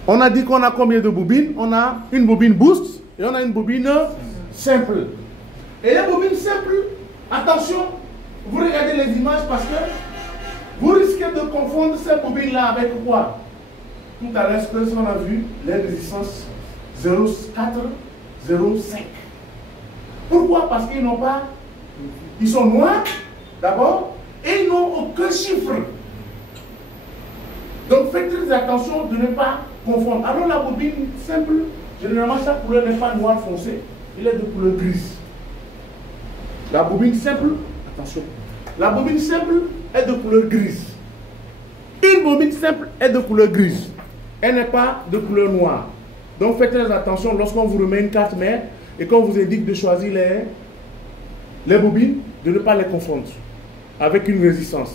On a dit qu'on a combien de bobines? On a une bobine boost et on a une bobine simple. Et les bobines simples, attention, vous regardez les images parce que vous risquez de confondre ces bobines-là avec quoi? Tout à l'heure, on a vu les résistances 0,4, 0,5. Pourquoi? Parce qu'ils n'ont pas... Ils sont noirs, d'abord, et ils n'ont aucun chiffre. Donc faites très attention de ne pas confondre. Alors la bobine simple, généralement sa couleur n'est pas noire foncé, il est de couleur grise. La bobine simple, attention, la bobine simple est de couleur grise. Une bobine simple est de couleur grise. Elle n'est pas de couleur noire. Donc faites très attention lorsqu'on vous remet une carte mère et qu'on vous indique de choisir les bobines, de ne pas les confondre avec une résistance.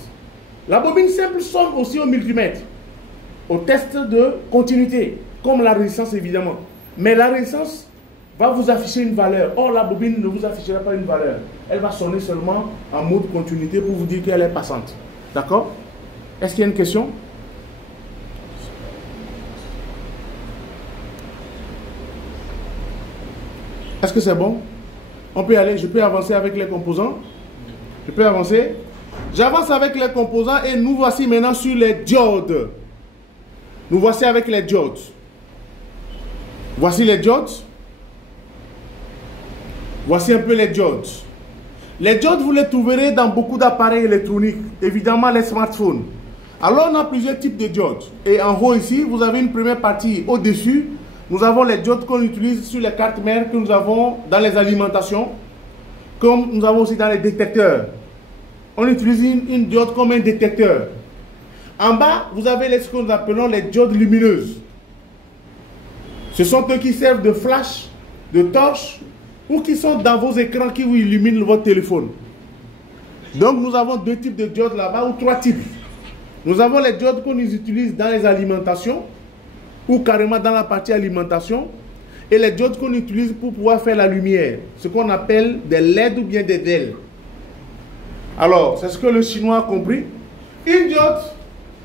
La bobine simple sonne aussi au multimètre, au test de continuité, comme la résistance évidemment. Mais la résistance va vous afficher une valeur. Or, la bobine ne vous affichera pas une valeur. Elle va sonner seulement en mode continuité pour vous dire qu'elle est passante. D'accord? Est-ce qu'il y a une question? Est-ce que c'est bon? On peut y aller, je peux avancer avec les composants. Je peux avancer. J'avance avec les composants et nous voici maintenant sur les diodes. Nous voici avec les diodes. Voici les diodes. Voici un peu les diodes. Les diodes, vous les trouverez dans beaucoup d'appareils électroniques, évidemment les smartphones. Alors, on a plusieurs types de diodes. Et en haut ici, vous avez une première partie au-dessus. Nous avons les diodes qu'on utilise sur les cartes mères que nous avons dans les alimentations, comme nous avons aussi dans les détecteurs. On utilise une diode comme un détecteur. En bas, vous avez ce que nous appelons les diodes lumineuses. Ce sont eux qui servent de flash, de torche, ou qui sont dans vos écrans qui vous illuminent votre téléphone. Donc nous avons deux types de diodes là-bas, ou trois types. Nous avons les diodes qu'on utilise dans les alimentations, ou carrément dans la partie alimentation, et les diodes qu'on utilise pour pouvoir faire la lumière, ce qu'on appelle des LED ou bien des DEL. Alors, c'est ce que le chinois a compris. Une diode,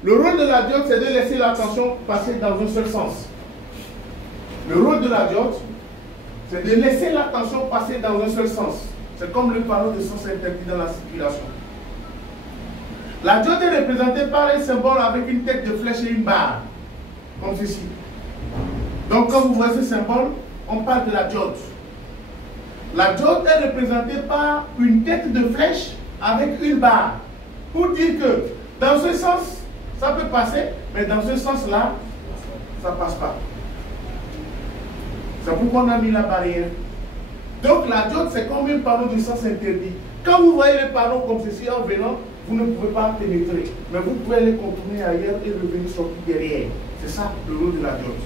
le rôle de la diode, c'est de laisser la tension passer dans un seul sens. Le rôle de la diode, c'est de laisser la tension passer dans un seul sens. C'est comme le panneau de sens interdit dans la circulation. La diode est représentée par un symbole avec une tête de flèche et une barre, comme ceci. Donc, quand vous voyez ce symbole, on parle de la diode. La diode est représentée par une tête de flèche avec une barre, pour dire que dans ce sens, ça peut passer, mais dans ce sens-là, ça ne passe pas. C'est pourquoi on a mis la barrière. Donc la diode, c'est comme un panneau de sens interdit. Quand vous voyez les panneaux comme ceci en venant, vous ne pouvez pas pénétrer. Mais vous pouvez les contourner ailleurs et revenir sortir derrière. C'est ça le rôle de la diode.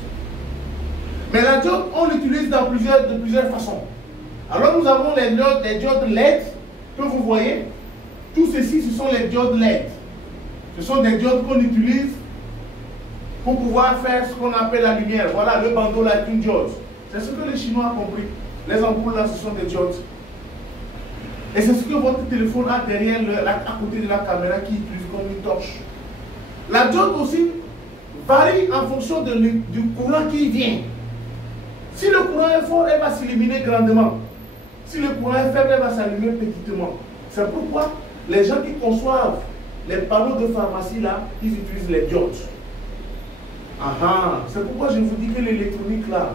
Mais la diode, on l'utilise de plusieurs façons. Alors nous avons les diodes LED que vous voyez. Tout ceci, ce sont les diodes LED. Ce sont des diodes qu'on utilise pour pouvoir faire ce qu'on appelle la lumière. Voilà, le bandeau là est une diode. C'est ce que les Chinois ont compris. Les ampoules là, ce sont des diodes. Et c'est ce que votre téléphone a derrière, à côté de la caméra qui utilise comme une torche. La diode aussi varie en fonction du courant qui vient. Si le courant est fort, elle va s'illuminer grandement. Si le courant est faible, elle va s'allumer petitement. C'est pourquoi les gens qui conçoivent les panneaux de pharmacie là, ils utilisent les diodes. C'est pourquoi je vous dis que l'électronique là,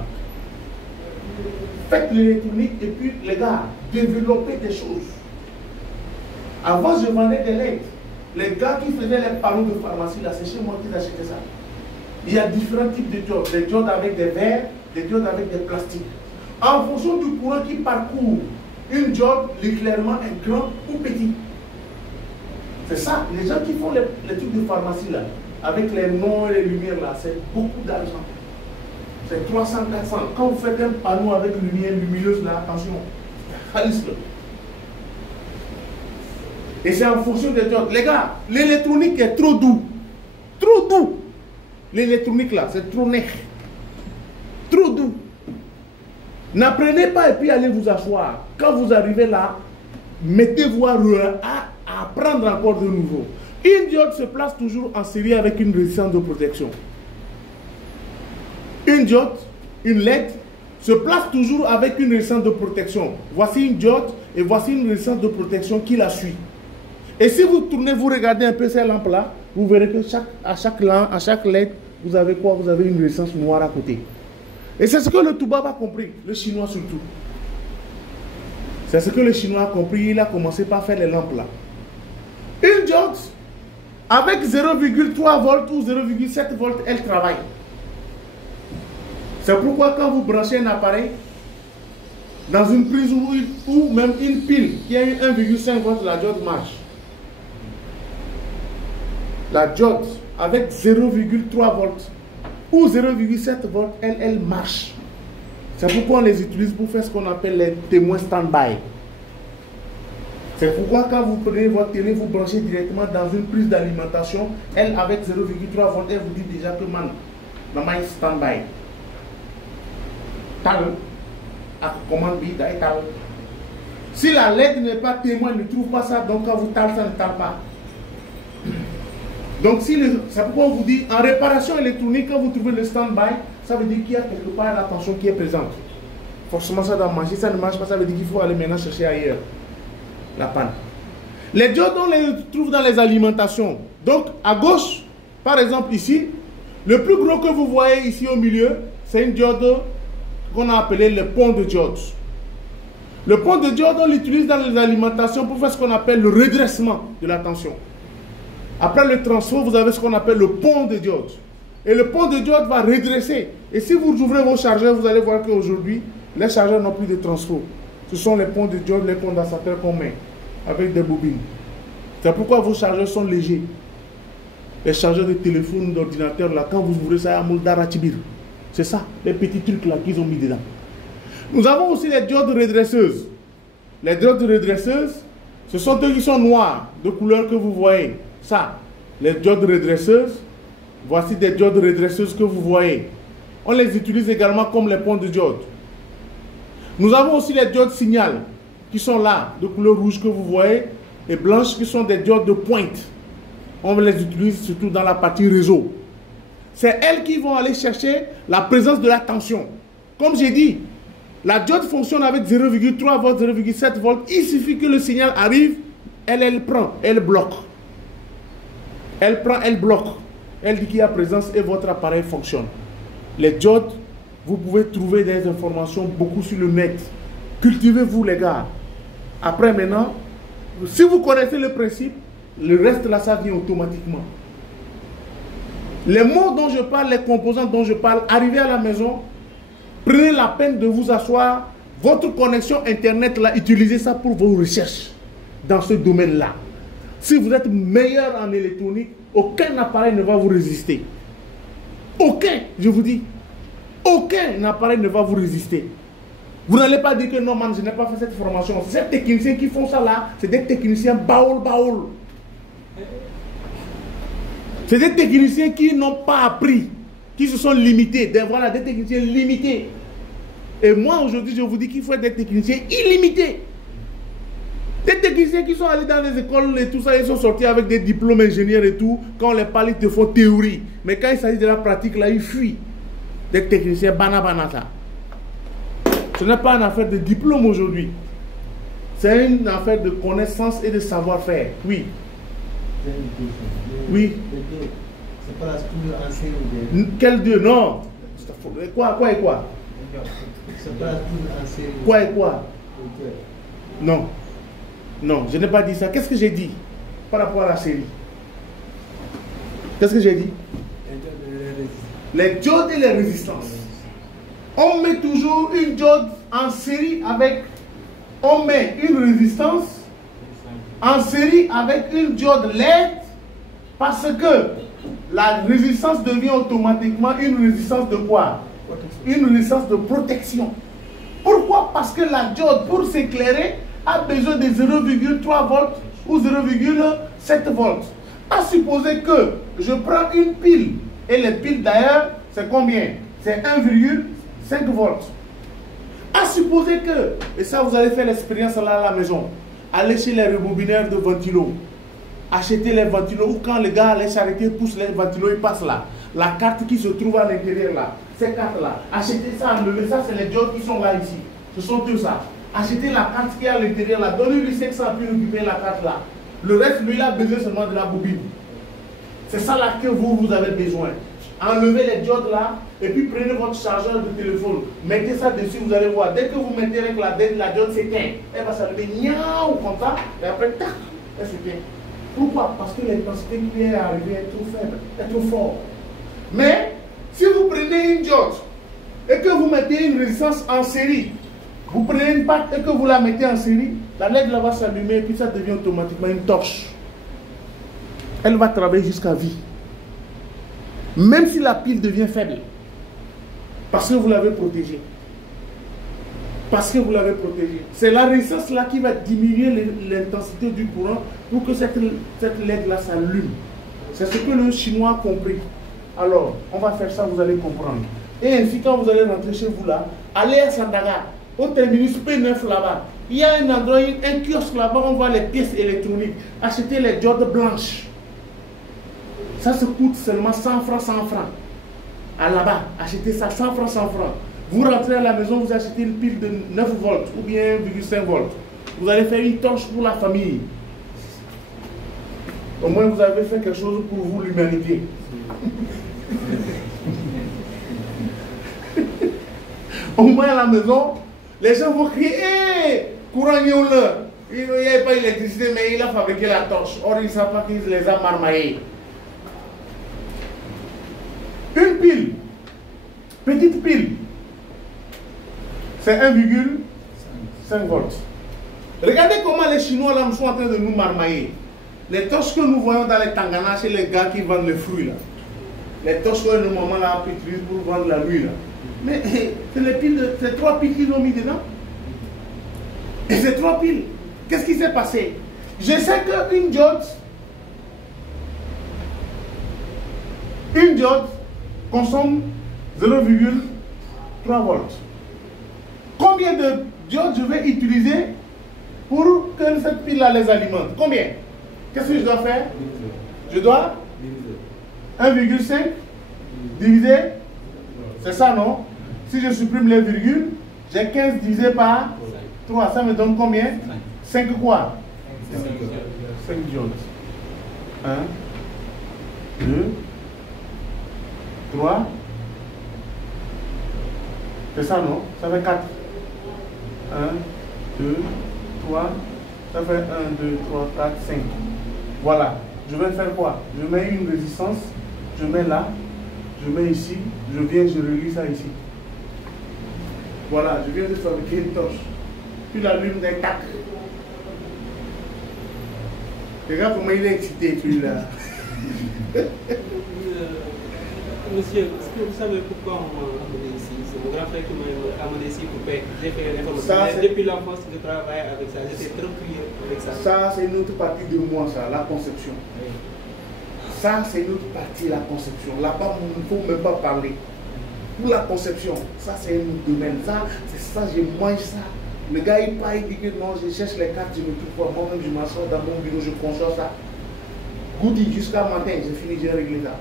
faites l'électronique et puis les gars, développez des choses. Avant je vendais des LED. Les gars qui faisaient les panneaux de pharmacie là, c'est chez moi qu'ils achetaient ça. Il y a différents types de diodes. Des diodes avec des verres, des diodes avec des plastiques. En fonction du courant qui parcourt une diode, l'éclairement est grand ou petit. C'est ça, les gens qui font les trucs de pharmacie là, avec les noms et les lumières là, c'est beaucoup d'argent. C'est 300, 400. Quand vous faites un panneau avec lumière lumineuse là, attention, et c'est en fonction des diodes. Les gars, l'électronique est trop doux. Trop doux. L'électronique là, c'est trop net. Trop doux. N'apprenez pas et puis allez vous asseoir. Quand vous arrivez là, mettez-vous à apprendre encore de nouveau. Une diode se place toujours en série avec une résistance de protection. Une diode, une LED, se place toujours avec une résistance de protection. Voici une diode et voici une résistance de protection qui la suit. Et si vous tournez, vous regardez un peu ces lampes-là, vous verrez que à chaque LED, vous avez quoi? Vous avez une résistance noire à côté. Et c'est ce que le Toubab a compris, le chinois surtout. C'est ce que le chinois a compris, il a commencé par faire les lampes là. Une diode, avec 0,3 volts ou 0,7 volts, elle travaille. C'est pourquoi quand vous branchez un appareil dans une prise ou même une pile qui a 1,5 volts, la diode marche. La diode avec 0,3 volts ou 0,7 volts, elle marche. C'est pourquoi on les utilise pour faire ce qu'on appelle les témoins stand-by. C'est pourquoi quand vous prenez votre télé, vous branchez directement dans une prise d'alimentation, elle avec 0,3 volts, elle vous dit déjà que maman est stand-by. Si la LED n'est pas témoin, ne trouve pas ça, donc quand vous talez, ça ne tale pas. Donc c'est pourquoi on vous dit, en réparation électronique, quand vous trouvez le stand-by, ça veut dire qu'il y a quelque part la tension qui est présente. forcément ça doit marcher. Ça ne marche pas, ça veut dire qu'il faut aller maintenant chercher ailleurs la panne. Les diodes, on les trouve dans les alimentations. Donc, à gauche, par exemple ici, le plus gros que vous voyez ici au milieu, c'est une diode qu'on a appelée le pont de diode. Le pont de diode, on l'utilise dans les alimentations pour faire ce qu'on appelle le redressement de la tension. Après le transfert, vous avez ce qu'on appelle le pont de diode. Et le pont de diode va redresser. Et si vous ouvrez vos chargeurs, vous allez voir qu'aujourd'hui, les chargeurs n'ont plus de transfert. Ce sont les ponts de diode, les condensateurs qu'on met avec des bobines. C'est pourquoi vos chargeurs sont légers. Les chargeurs de téléphone, d'ordinateur, là, quand vous ouvrez ça, il y a un moule d'Aratibir. C'est ça, les petits trucs là qu'ils ont mis dedans. Nous avons aussi les diodes redresseuses. Les diodes redresseuses, ce sont eux qui sont noirs, de couleur que vous voyez. Ça, les diodes redresseuses, voici des diodes redresseuses que vous voyez. On les utilise également comme les ponts de diode. Nous avons aussi les diodes signal, qui sont là, de couleur rouge que vous voyez, et blanches qui sont des diodes de pointe. On les utilise surtout dans la partie réseau. C'est elles qui vont aller chercher la présence de la tension. Comme j'ai dit, la diode fonctionne avec 0,3 volts, 0,7 volts. Il suffit que le signal arrive, elle prend, elle bloque. Elle prend, elle bloque. Elle dit qu'il y a présence et votre appareil fonctionne. Les diodes, vous pouvez trouver des informations beaucoup sur le net. Cultivez-vous les gars. Après maintenant, si vous connaissez le principe, le reste là, ça vient automatiquement. Les mots dont je parle, les composants dont je parle, arrivez à la maison, prenez la peine de vous asseoir, votre connexion internet là, utilisez ça pour vos recherches dans ce domaine-là. Si vous êtes meilleur en électronique, aucun appareil ne va vous résister. Aucun, je vous dis. Aucun appareil ne va vous résister. Vous n'allez pas dire que non, man, je n'ai pas fait cette formation. Ces techniciens qui font ça là, c'est des techniciens baoul. C'est des techniciens qui n'ont pas appris, qui se sont limités. Voilà, des techniciens limités. Et moi, aujourd'hui, je vous dis qu'il faut être des techniciens illimités. Des techniciens qui sont allés dans les écoles et tout ça, ils sont sortis avec des diplômes ingénieurs et tout. Quand on les parle, ils te font théorie. Mais quand il s'agit de la pratique, là, ils fuient. Des techniciens banata. Ce n'est pas une affaire de diplôme aujourd'hui. C'est une affaire de connaissance et de savoir-faire. Oui. Oui. C'est pas la structure ancienne. Quel Dieu? Non. Quoi et quoi? C'est pas la structure ancienne. Quoi et quoi? Non. Non, je n'ai pas dit ça. Qu'est-ce que j'ai dit par rapport à la série? Qu'est-ce que j'ai dit? Les diodes et les résistances. On met toujours une diode en série avec... On met une résistance en série avec une diode LED parce que la résistance devient automatiquement une résistance de quoi? Une résistance de protection. Pourquoi? Parce que la diode, pour s'éclairer, a besoin de 0,3 volts ou 0,7 volts. À supposer que je prends une pile, et les piles d'ailleurs, c'est combien? C'est 1,5 volts. À supposer que, et ça vous allez faire l'expérience là à la maison, allez chez les rebobinaires de ventilo, achetez les ventilos, ou quand les gars allez s'arrêter, poussent les ventilos, ils passent là. La carte qui se trouve à l'intérieur là, ces cartes là, achetez ça, enlevez ça, c'est les diodes qui sont là ici. Ce sont tout ça. Achetez la carte qui est à l'intérieur là, donnez-lui 500 puis récupérez la carte là. Le reste, lui, il a besoin seulement de la bobine. C'est ça là que vous avez besoin. Enlevez les diodes là, et puis prenez votre chargeur de téléphone. Mettez ça dessus, vous allez voir. Dès que vous mettez avec la diode s'éteint. Elle va s'allumer, niaou, comme ça, et après, tac, elle s'éteint. Pourquoi? Parce que l'intensité qui est arrivée est trop faible, est trop forte. Mais, si vous prenez une diode, et que vous mettez une résistance en série, vous prenez une patte et que vous la mettez en série, la LED là va s'allumer et puis ça devient automatiquement une torche. Elle va travailler jusqu'à vie. Même si la pile devient faible. Parce que vous l'avez protégée. Parce que vous l'avez protégée. C'est la résistance là qui va diminuer l'intensité du courant pour que cette LED là s'allume. C'est ce que le Chinois a compris. Alors, on va faire ça, vous allez comprendre. Et ainsi, quand vous allez rentrer chez vous là, allez à Sandaga, au terminus P9 là-bas. Il y a un endroit, un kiosque là-bas, on voit les pièces électroniques. Achetez les diodes blanches. Ça se coûte seulement 100 francs, 100 francs. À là-bas, achetez ça 100 francs, 100 francs. Vous rentrez à la maison, vous achetez une pile de 9 volts ou bien 1,5 volts. Vous allez faire une torche pour la famille. Au moins, vous avez fait quelque chose pour vous, l'humanité. Au moins, à la maison, les gens vont crier hey, courant Yola. Il n'y avait pas d'électricité, mais il a fabriqué la torche. Or, ils ne savent pas qu'il les a marmaillés. Une pile, petite pile, c'est 1,5 volts. Regardez comment les Chinois là sont en train de nous marmailler. Les torches que nous voyons dans les Tangana chez les gars qui vendent les fruits là. Les torches que nos mamans là utilisent pour vendre la nuit là. Mais c'est les piles, c'est 3 piles qu'ils ont mis dedans. Et c'est 3 piles. Qu'est-ce qui s'est passé? Je sais qu'une diode consomme 0,3 volts. Combien de diodes je vais utiliser pour que cette pile-là les alimente? Combien? Qu'est-ce que je dois faire? Je dois 1,5 divisé, c'est ça non? Si je supprime les virgules, j'ai 15 divisé par 3, ça me donne combien? 5 quoi? 5 diodes. 1, 2, 3. C'est ça non? Ça fait 4. 1, 2, 3. Ça fait 1, 2, 3, 4, 5. Voilà. Je vais faire quoi? Je mets une résistance. Je mets là. Je mets ici. Je viens, je relie ça ici. Voilà. Je viens de fabriquer une torche. Puis l'allume des tacs. Regarde comment il est excité, celui-là. Monsieur, est-ce que vous savez pourquoi on m'a amené ici? C'est mon grand frère qui m'a amené ici pour payer. J'ai fait l'information. Depuis l'enfance, je travaille avec ça. J'étais trop curieux avec ça. Ça, c'est une autre partie de moi, ça, la conception. Oui. Ça, c'est une autre partie, la conception. Là-bas, il ne faut même pas parler. Pour la conception, ça, c'est un autre domaine. Ça, c'est ça, je mange ça. Le gars, il part, il dit que non, je cherche les cartes, je me trouve pas. Moi-même, je m'assois dans mon bureau, je conçois ça. Goudi, jusqu'à matin, j'ai fini, j'ai réglé ça.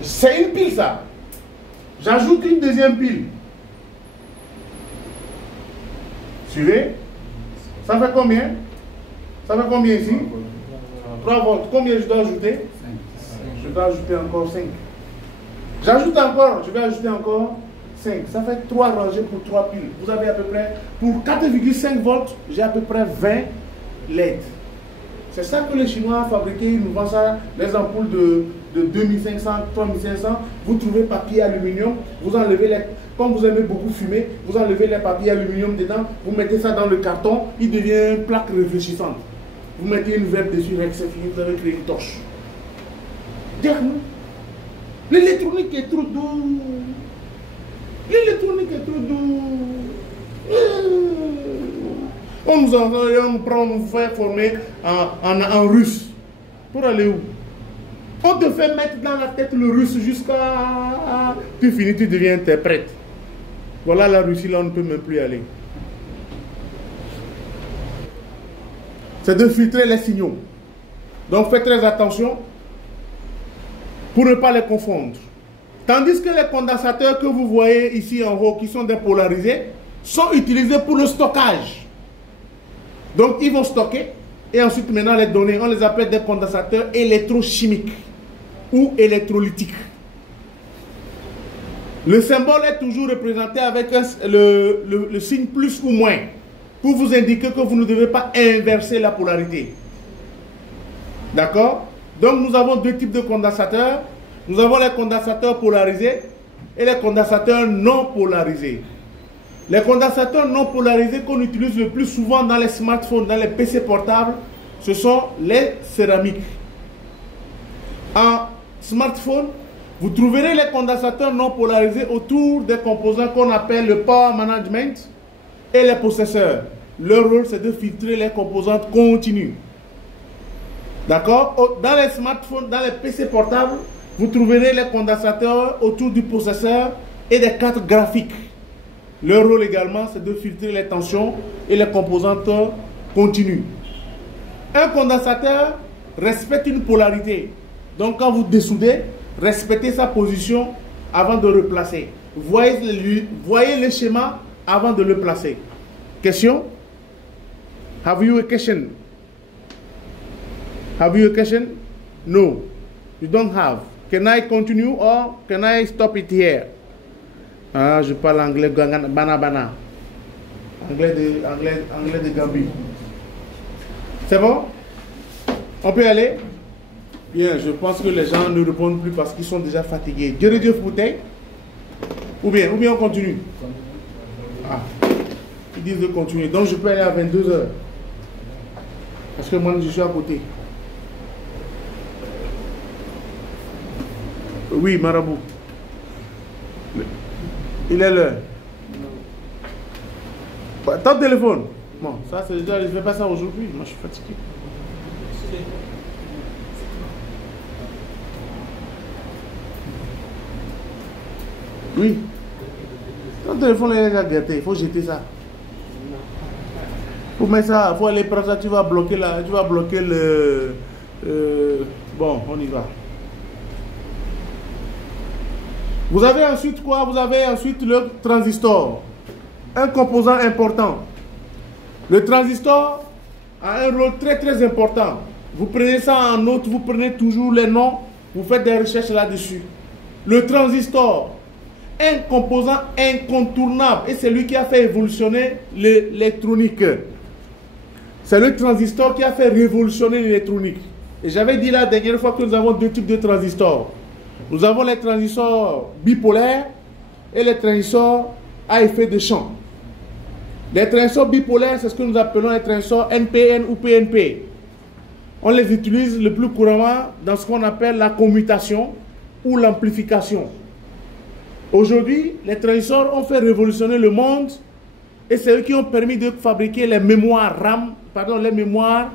C'est une pile, ça. J'ajoute une deuxième pile. Suivez. Ça fait combien? Ça fait combien ici? 3 volts. Combien je dois ajouter? 5. Je dois ajouter encore 5. J'ajoute encore, je vais ajouter encore 5. Ça fait 3 rangées pour 3 piles. Vous avez à peu près, pour 4,5 volts, j'ai à peu près 20 LED. C'est ça que les Chinois ont fabriqué. Ils nous vendent ça, les ampoules de 2500, 3500. Vous trouvez papier aluminium, vous enlevez les... Comme vous aimez beaucoup fumer, vous enlevez les papiers aluminium dedans, vous mettez ça dans le carton, il devient une plaque réfléchissante. Vous mettez une verre dessus, c'est fini, vous avez créé une torche. Dernier. L'électronique est trop doux. L'électronique est trop doux. On nous prend, on nous fait former en russe. Pour aller où? On te fait mettre dans la tête le russe jusqu'à... Tu finis, tu deviens interprète. Voilà la Russie, là on ne peut même plus aller. C'est de filtrer les signaux. Donc faites très attention pour ne pas les confondre. Tandis que les condensateurs que vous voyez ici en haut, qui sont dépolarisés, sont utilisés pour le stockage. Donc ils vont stocker et ensuite maintenant les données, on les appelle des condensateurs électrochimiques ou électrolytiques. Le symbole est toujours représenté avec le signe plus ou moins pour vous indiquer que vous ne devez pas inverser la polarité. D'accord? Donc nous avons deux types de condensateurs. Nous avons les condensateurs polarisés et les condensateurs non polarisés. Les condensateurs non polarisés qu'on utilise le plus souvent dans les smartphones, dans les PC portables, ce sont les céramiques. En smartphone, vous trouverez les condensateurs non polarisés autour des composants qu'on appelle le power management et les processeurs. Leur rôle, c'est de filtrer les composantes continues. D'accord? Dans les smartphones, dans les PC portables, vous trouverez les condensateurs autour du processeur et des cartes graphiques. Leur rôle également, c'est de filtrer les tensions et les composantes continues. Un condensateur respecte une polarité. Donc quand vous dessoudez, respecter sa position avant de replacer. Voyez le schéma avant de le placer. Question? Have you a question? Have you a question? No, you don't have. Can I continue or can I stop it here? Ah, je parle anglais, bana. Anglais de Gambie. C'est bon? On peut aller? Bien, je pense que les gens ne répondent plus parce qu'ils sont déjà fatigués. Dieu bouteille? Ou bien on continue? Ah, ils disent de continuer. Donc je peux aller à 22h. Parce que moi je suis à côté. Oui, marabout. Il est l'heure. Ton téléphone. Bon, ça c'est déjà, je ne fais pas ça aujourd'hui. Moi je suis fatigué. Oui. Ton téléphone est déjà gâté. Il faut jeter ça. Pour mettre ça, il faut aller prendre ça. Tu vas bloquer là. Tu vas bloquer le. Bon, on y va. Vous avez ensuite quoi? Vous avez ensuite le transistor. Un composant important. Le transistor a un rôle très très important. Vous prenez ça en note, vous prenez toujours les noms, vous faites des recherches là-dessus. Le transistor, un composant incontournable, et c'est lui qui a fait évolutionner l'électronique. C'est le transistor qui a fait révolutionner l'électronique. Et j'avais dit la dernière fois que nous avons deux types de transistors. Nous avons les transistors bipolaires et les transistors à effet de champ. Les transistors bipolaires, c'est ce que nous appelons les transistors NPN ou PNP. On les utilise le plus couramment dans ce qu'on appelle la commutation ou l'amplification. Aujourd'hui, les transistors ont fait révolutionner le monde et c'est eux qui ont permis de fabriquer les mémoires RAM, les mémoires,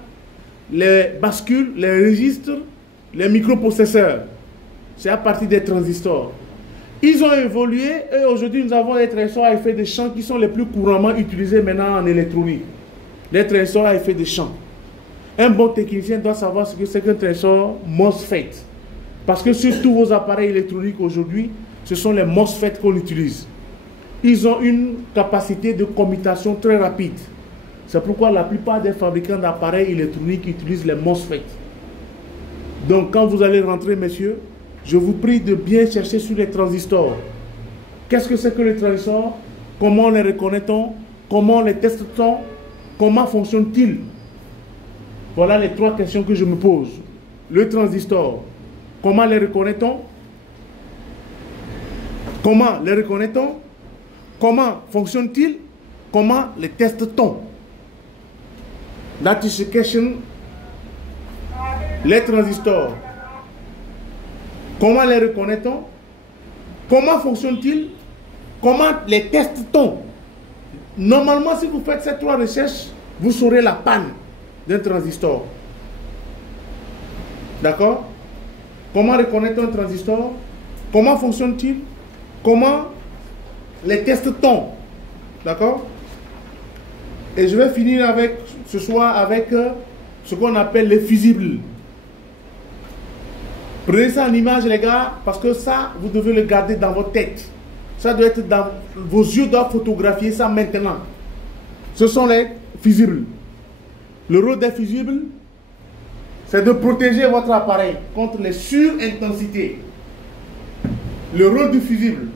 les bascules, les registres, les microprocesseurs. C'est à partir des transistors. Ils ont évolué et aujourd'hui nous avons les transistors à effet de champ qui sont les plus couramment utilisés maintenant en électronique. Les transistors à effet de champ. Un bon technicien doit savoir ce que c'est qu'un transistor MOSFET. Parce que sur tous vos appareils électroniques aujourd'hui, ce sont les MOSFET qu'on utilise. Ils ont une capacité de commutation très rapide. C'est pourquoi la plupart des fabricants d'appareils électroniques utilisent les MOSFET. Donc quand vous allez rentrer, messieurs, je vous prie de bien chercher sur les transistors. Qu'est-ce que c'est que les transistors? Comment les reconnaît-on? Comment les teste-t-on? Comment fonctionne-t-il? Voilà les trois questions que je me pose. Le transistor, comment les reconnaît-on? Comment les reconnaît-on? Comment fonctionne-t-il? Comment les teste-t-on? That is the question. Les transistors. Comment les reconnaît-on? Comment fonctionne-t-il? Comment les teste-t-on? Normalement, si vous faites ces trois recherches, vous saurez la panne d'un transistor. D'accord? Comment reconnaît-on un transistor? Comment fonctionne-t-il? Comment les teste-t-on? D'accord? Et je vais finir avec, ce soir avec ce qu'on appelle les fusibles. Prenez ça en image, les gars, parce que ça, vous devez le garder dans votre tête. Ça doit être dans vos yeux, doivent photographier ça maintenant. Ce sont les fusibles. Le rôle des fusibles, c'est de protéger votre appareil contre les surintensités. Le rôle du fusible,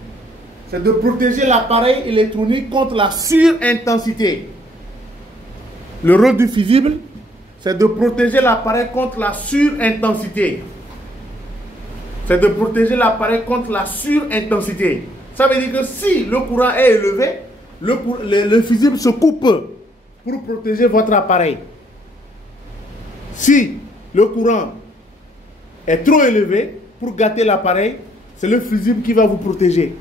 c'est de protéger l'appareil électronique contre la surintensité. Le rôle du fusible, c'est de protéger l'appareil contre la surintensité. C'est de protéger l'appareil contre la surintensité. Ça veut dire que si le courant est élevé, le fusible se coupe pour protéger votre appareil. Si le courant est trop élevé, pour gâter l'appareil, c'est le fusible qui va vous protéger.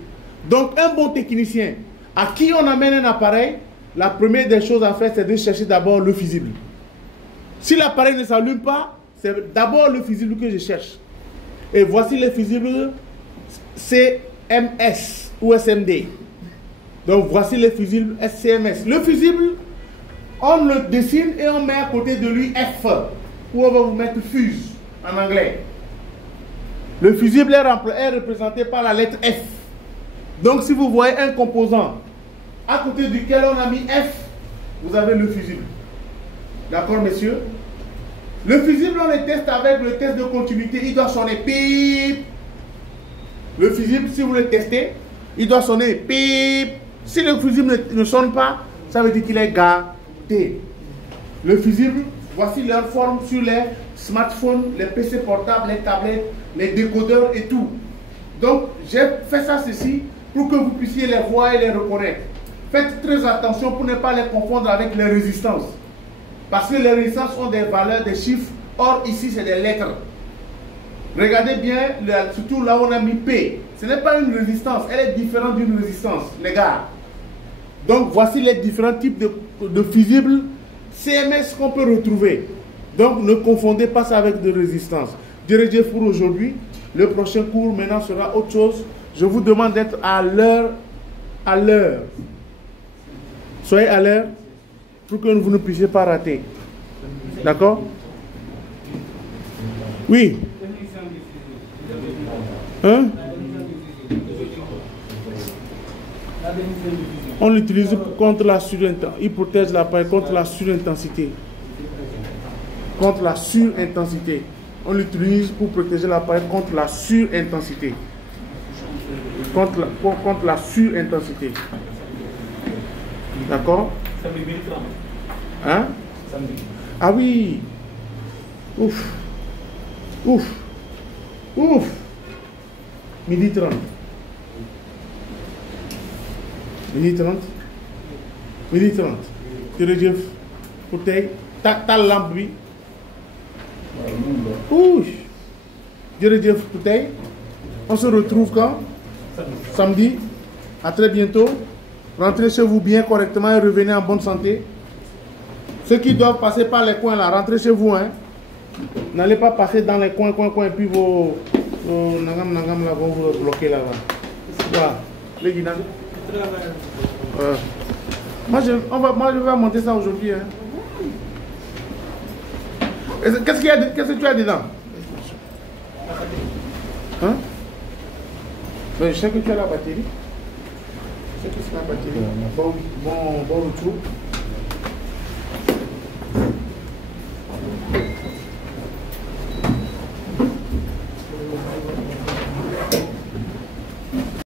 Donc un bon technicien à qui on amène un appareil, la première des choses à faire, c'est de chercher d'abord le fusible. Si l'appareil ne s'allume pas, c'est d'abord le fusible que je cherche. Et voici les fusibles CMS ou SMD. Donc voici les fusibles SCMS. Le fusible, on le dessine et on met à côté de lui F, où on va vous mettre fuse en anglais. Le fusible est représenté par la lettre F. Donc si vous voyez un composant à côté duquel on a mis F, vous avez le fusible. D'accord, messieurs? Le fusible, on le teste avec le test de continuité. Il doit sonner pip. Le fusible, si vous le testez, il doit sonner pip. Si le fusible ne sonne pas, ça veut dire qu'il est gâté. Le fusible, voici leur forme sur les smartphones, les PC portables, les tablettes, les décodeurs et tout. Donc, j'ai fait ça ceci pour que vous puissiez les voir et les reconnaître. Faites très attention pour ne pas les confondre avec les résistances. Parce que les résistances ont des valeurs, des chiffres. Or, ici, c'est des lettres. Regardez bien, surtout là où on a mis P. Ce n'est pas une résistance. Elle est différente d'une résistance, les gars. Donc, voici les différents types de fusibles CMS qu'on peut retrouver. Donc, ne confondez pas ça avec de résistance. Dirigez pour aujourd'hui. Le prochain cours, maintenant, sera autre chose. Je vous demande d'être à l'heure. À l'heure. Soyez à l'heure pour que vous ne puissiez pas rater. D'accord? Oui. Hein? On l'utilise contre la surintensité. Il protège l'appareil contre la surintensité. Contre la surintensité. On l'utilise pour protéger l'appareil contre la surintensité. Contre la surintensité. D'accord? Hein? Ah oui. Ouf. Ouf. Ouf. Midi 30. Midi 30. Midi 30. Jërëjëf. Pour tey. Ta lampe bi. Ouh. Jërëjëf pour tey. On se retrouve quand? Samedi. À très bientôt. Rentrez chez vous bien correctement et revenez en bonne santé. Ceux qui doivent passer par les coins là, rentrez chez vous. Hein. N'allez pas passer dans les coins, et puis vos nangam là vont vous bloquer là-bas. Voilà. Les guinées. Moi je vais monter ça aujourd'hui. Hein. Qu'est-ce que tu as dedans? Hein? Mais je sais que tu as la batterie. Je sais que c'est la batterie. Bon retour.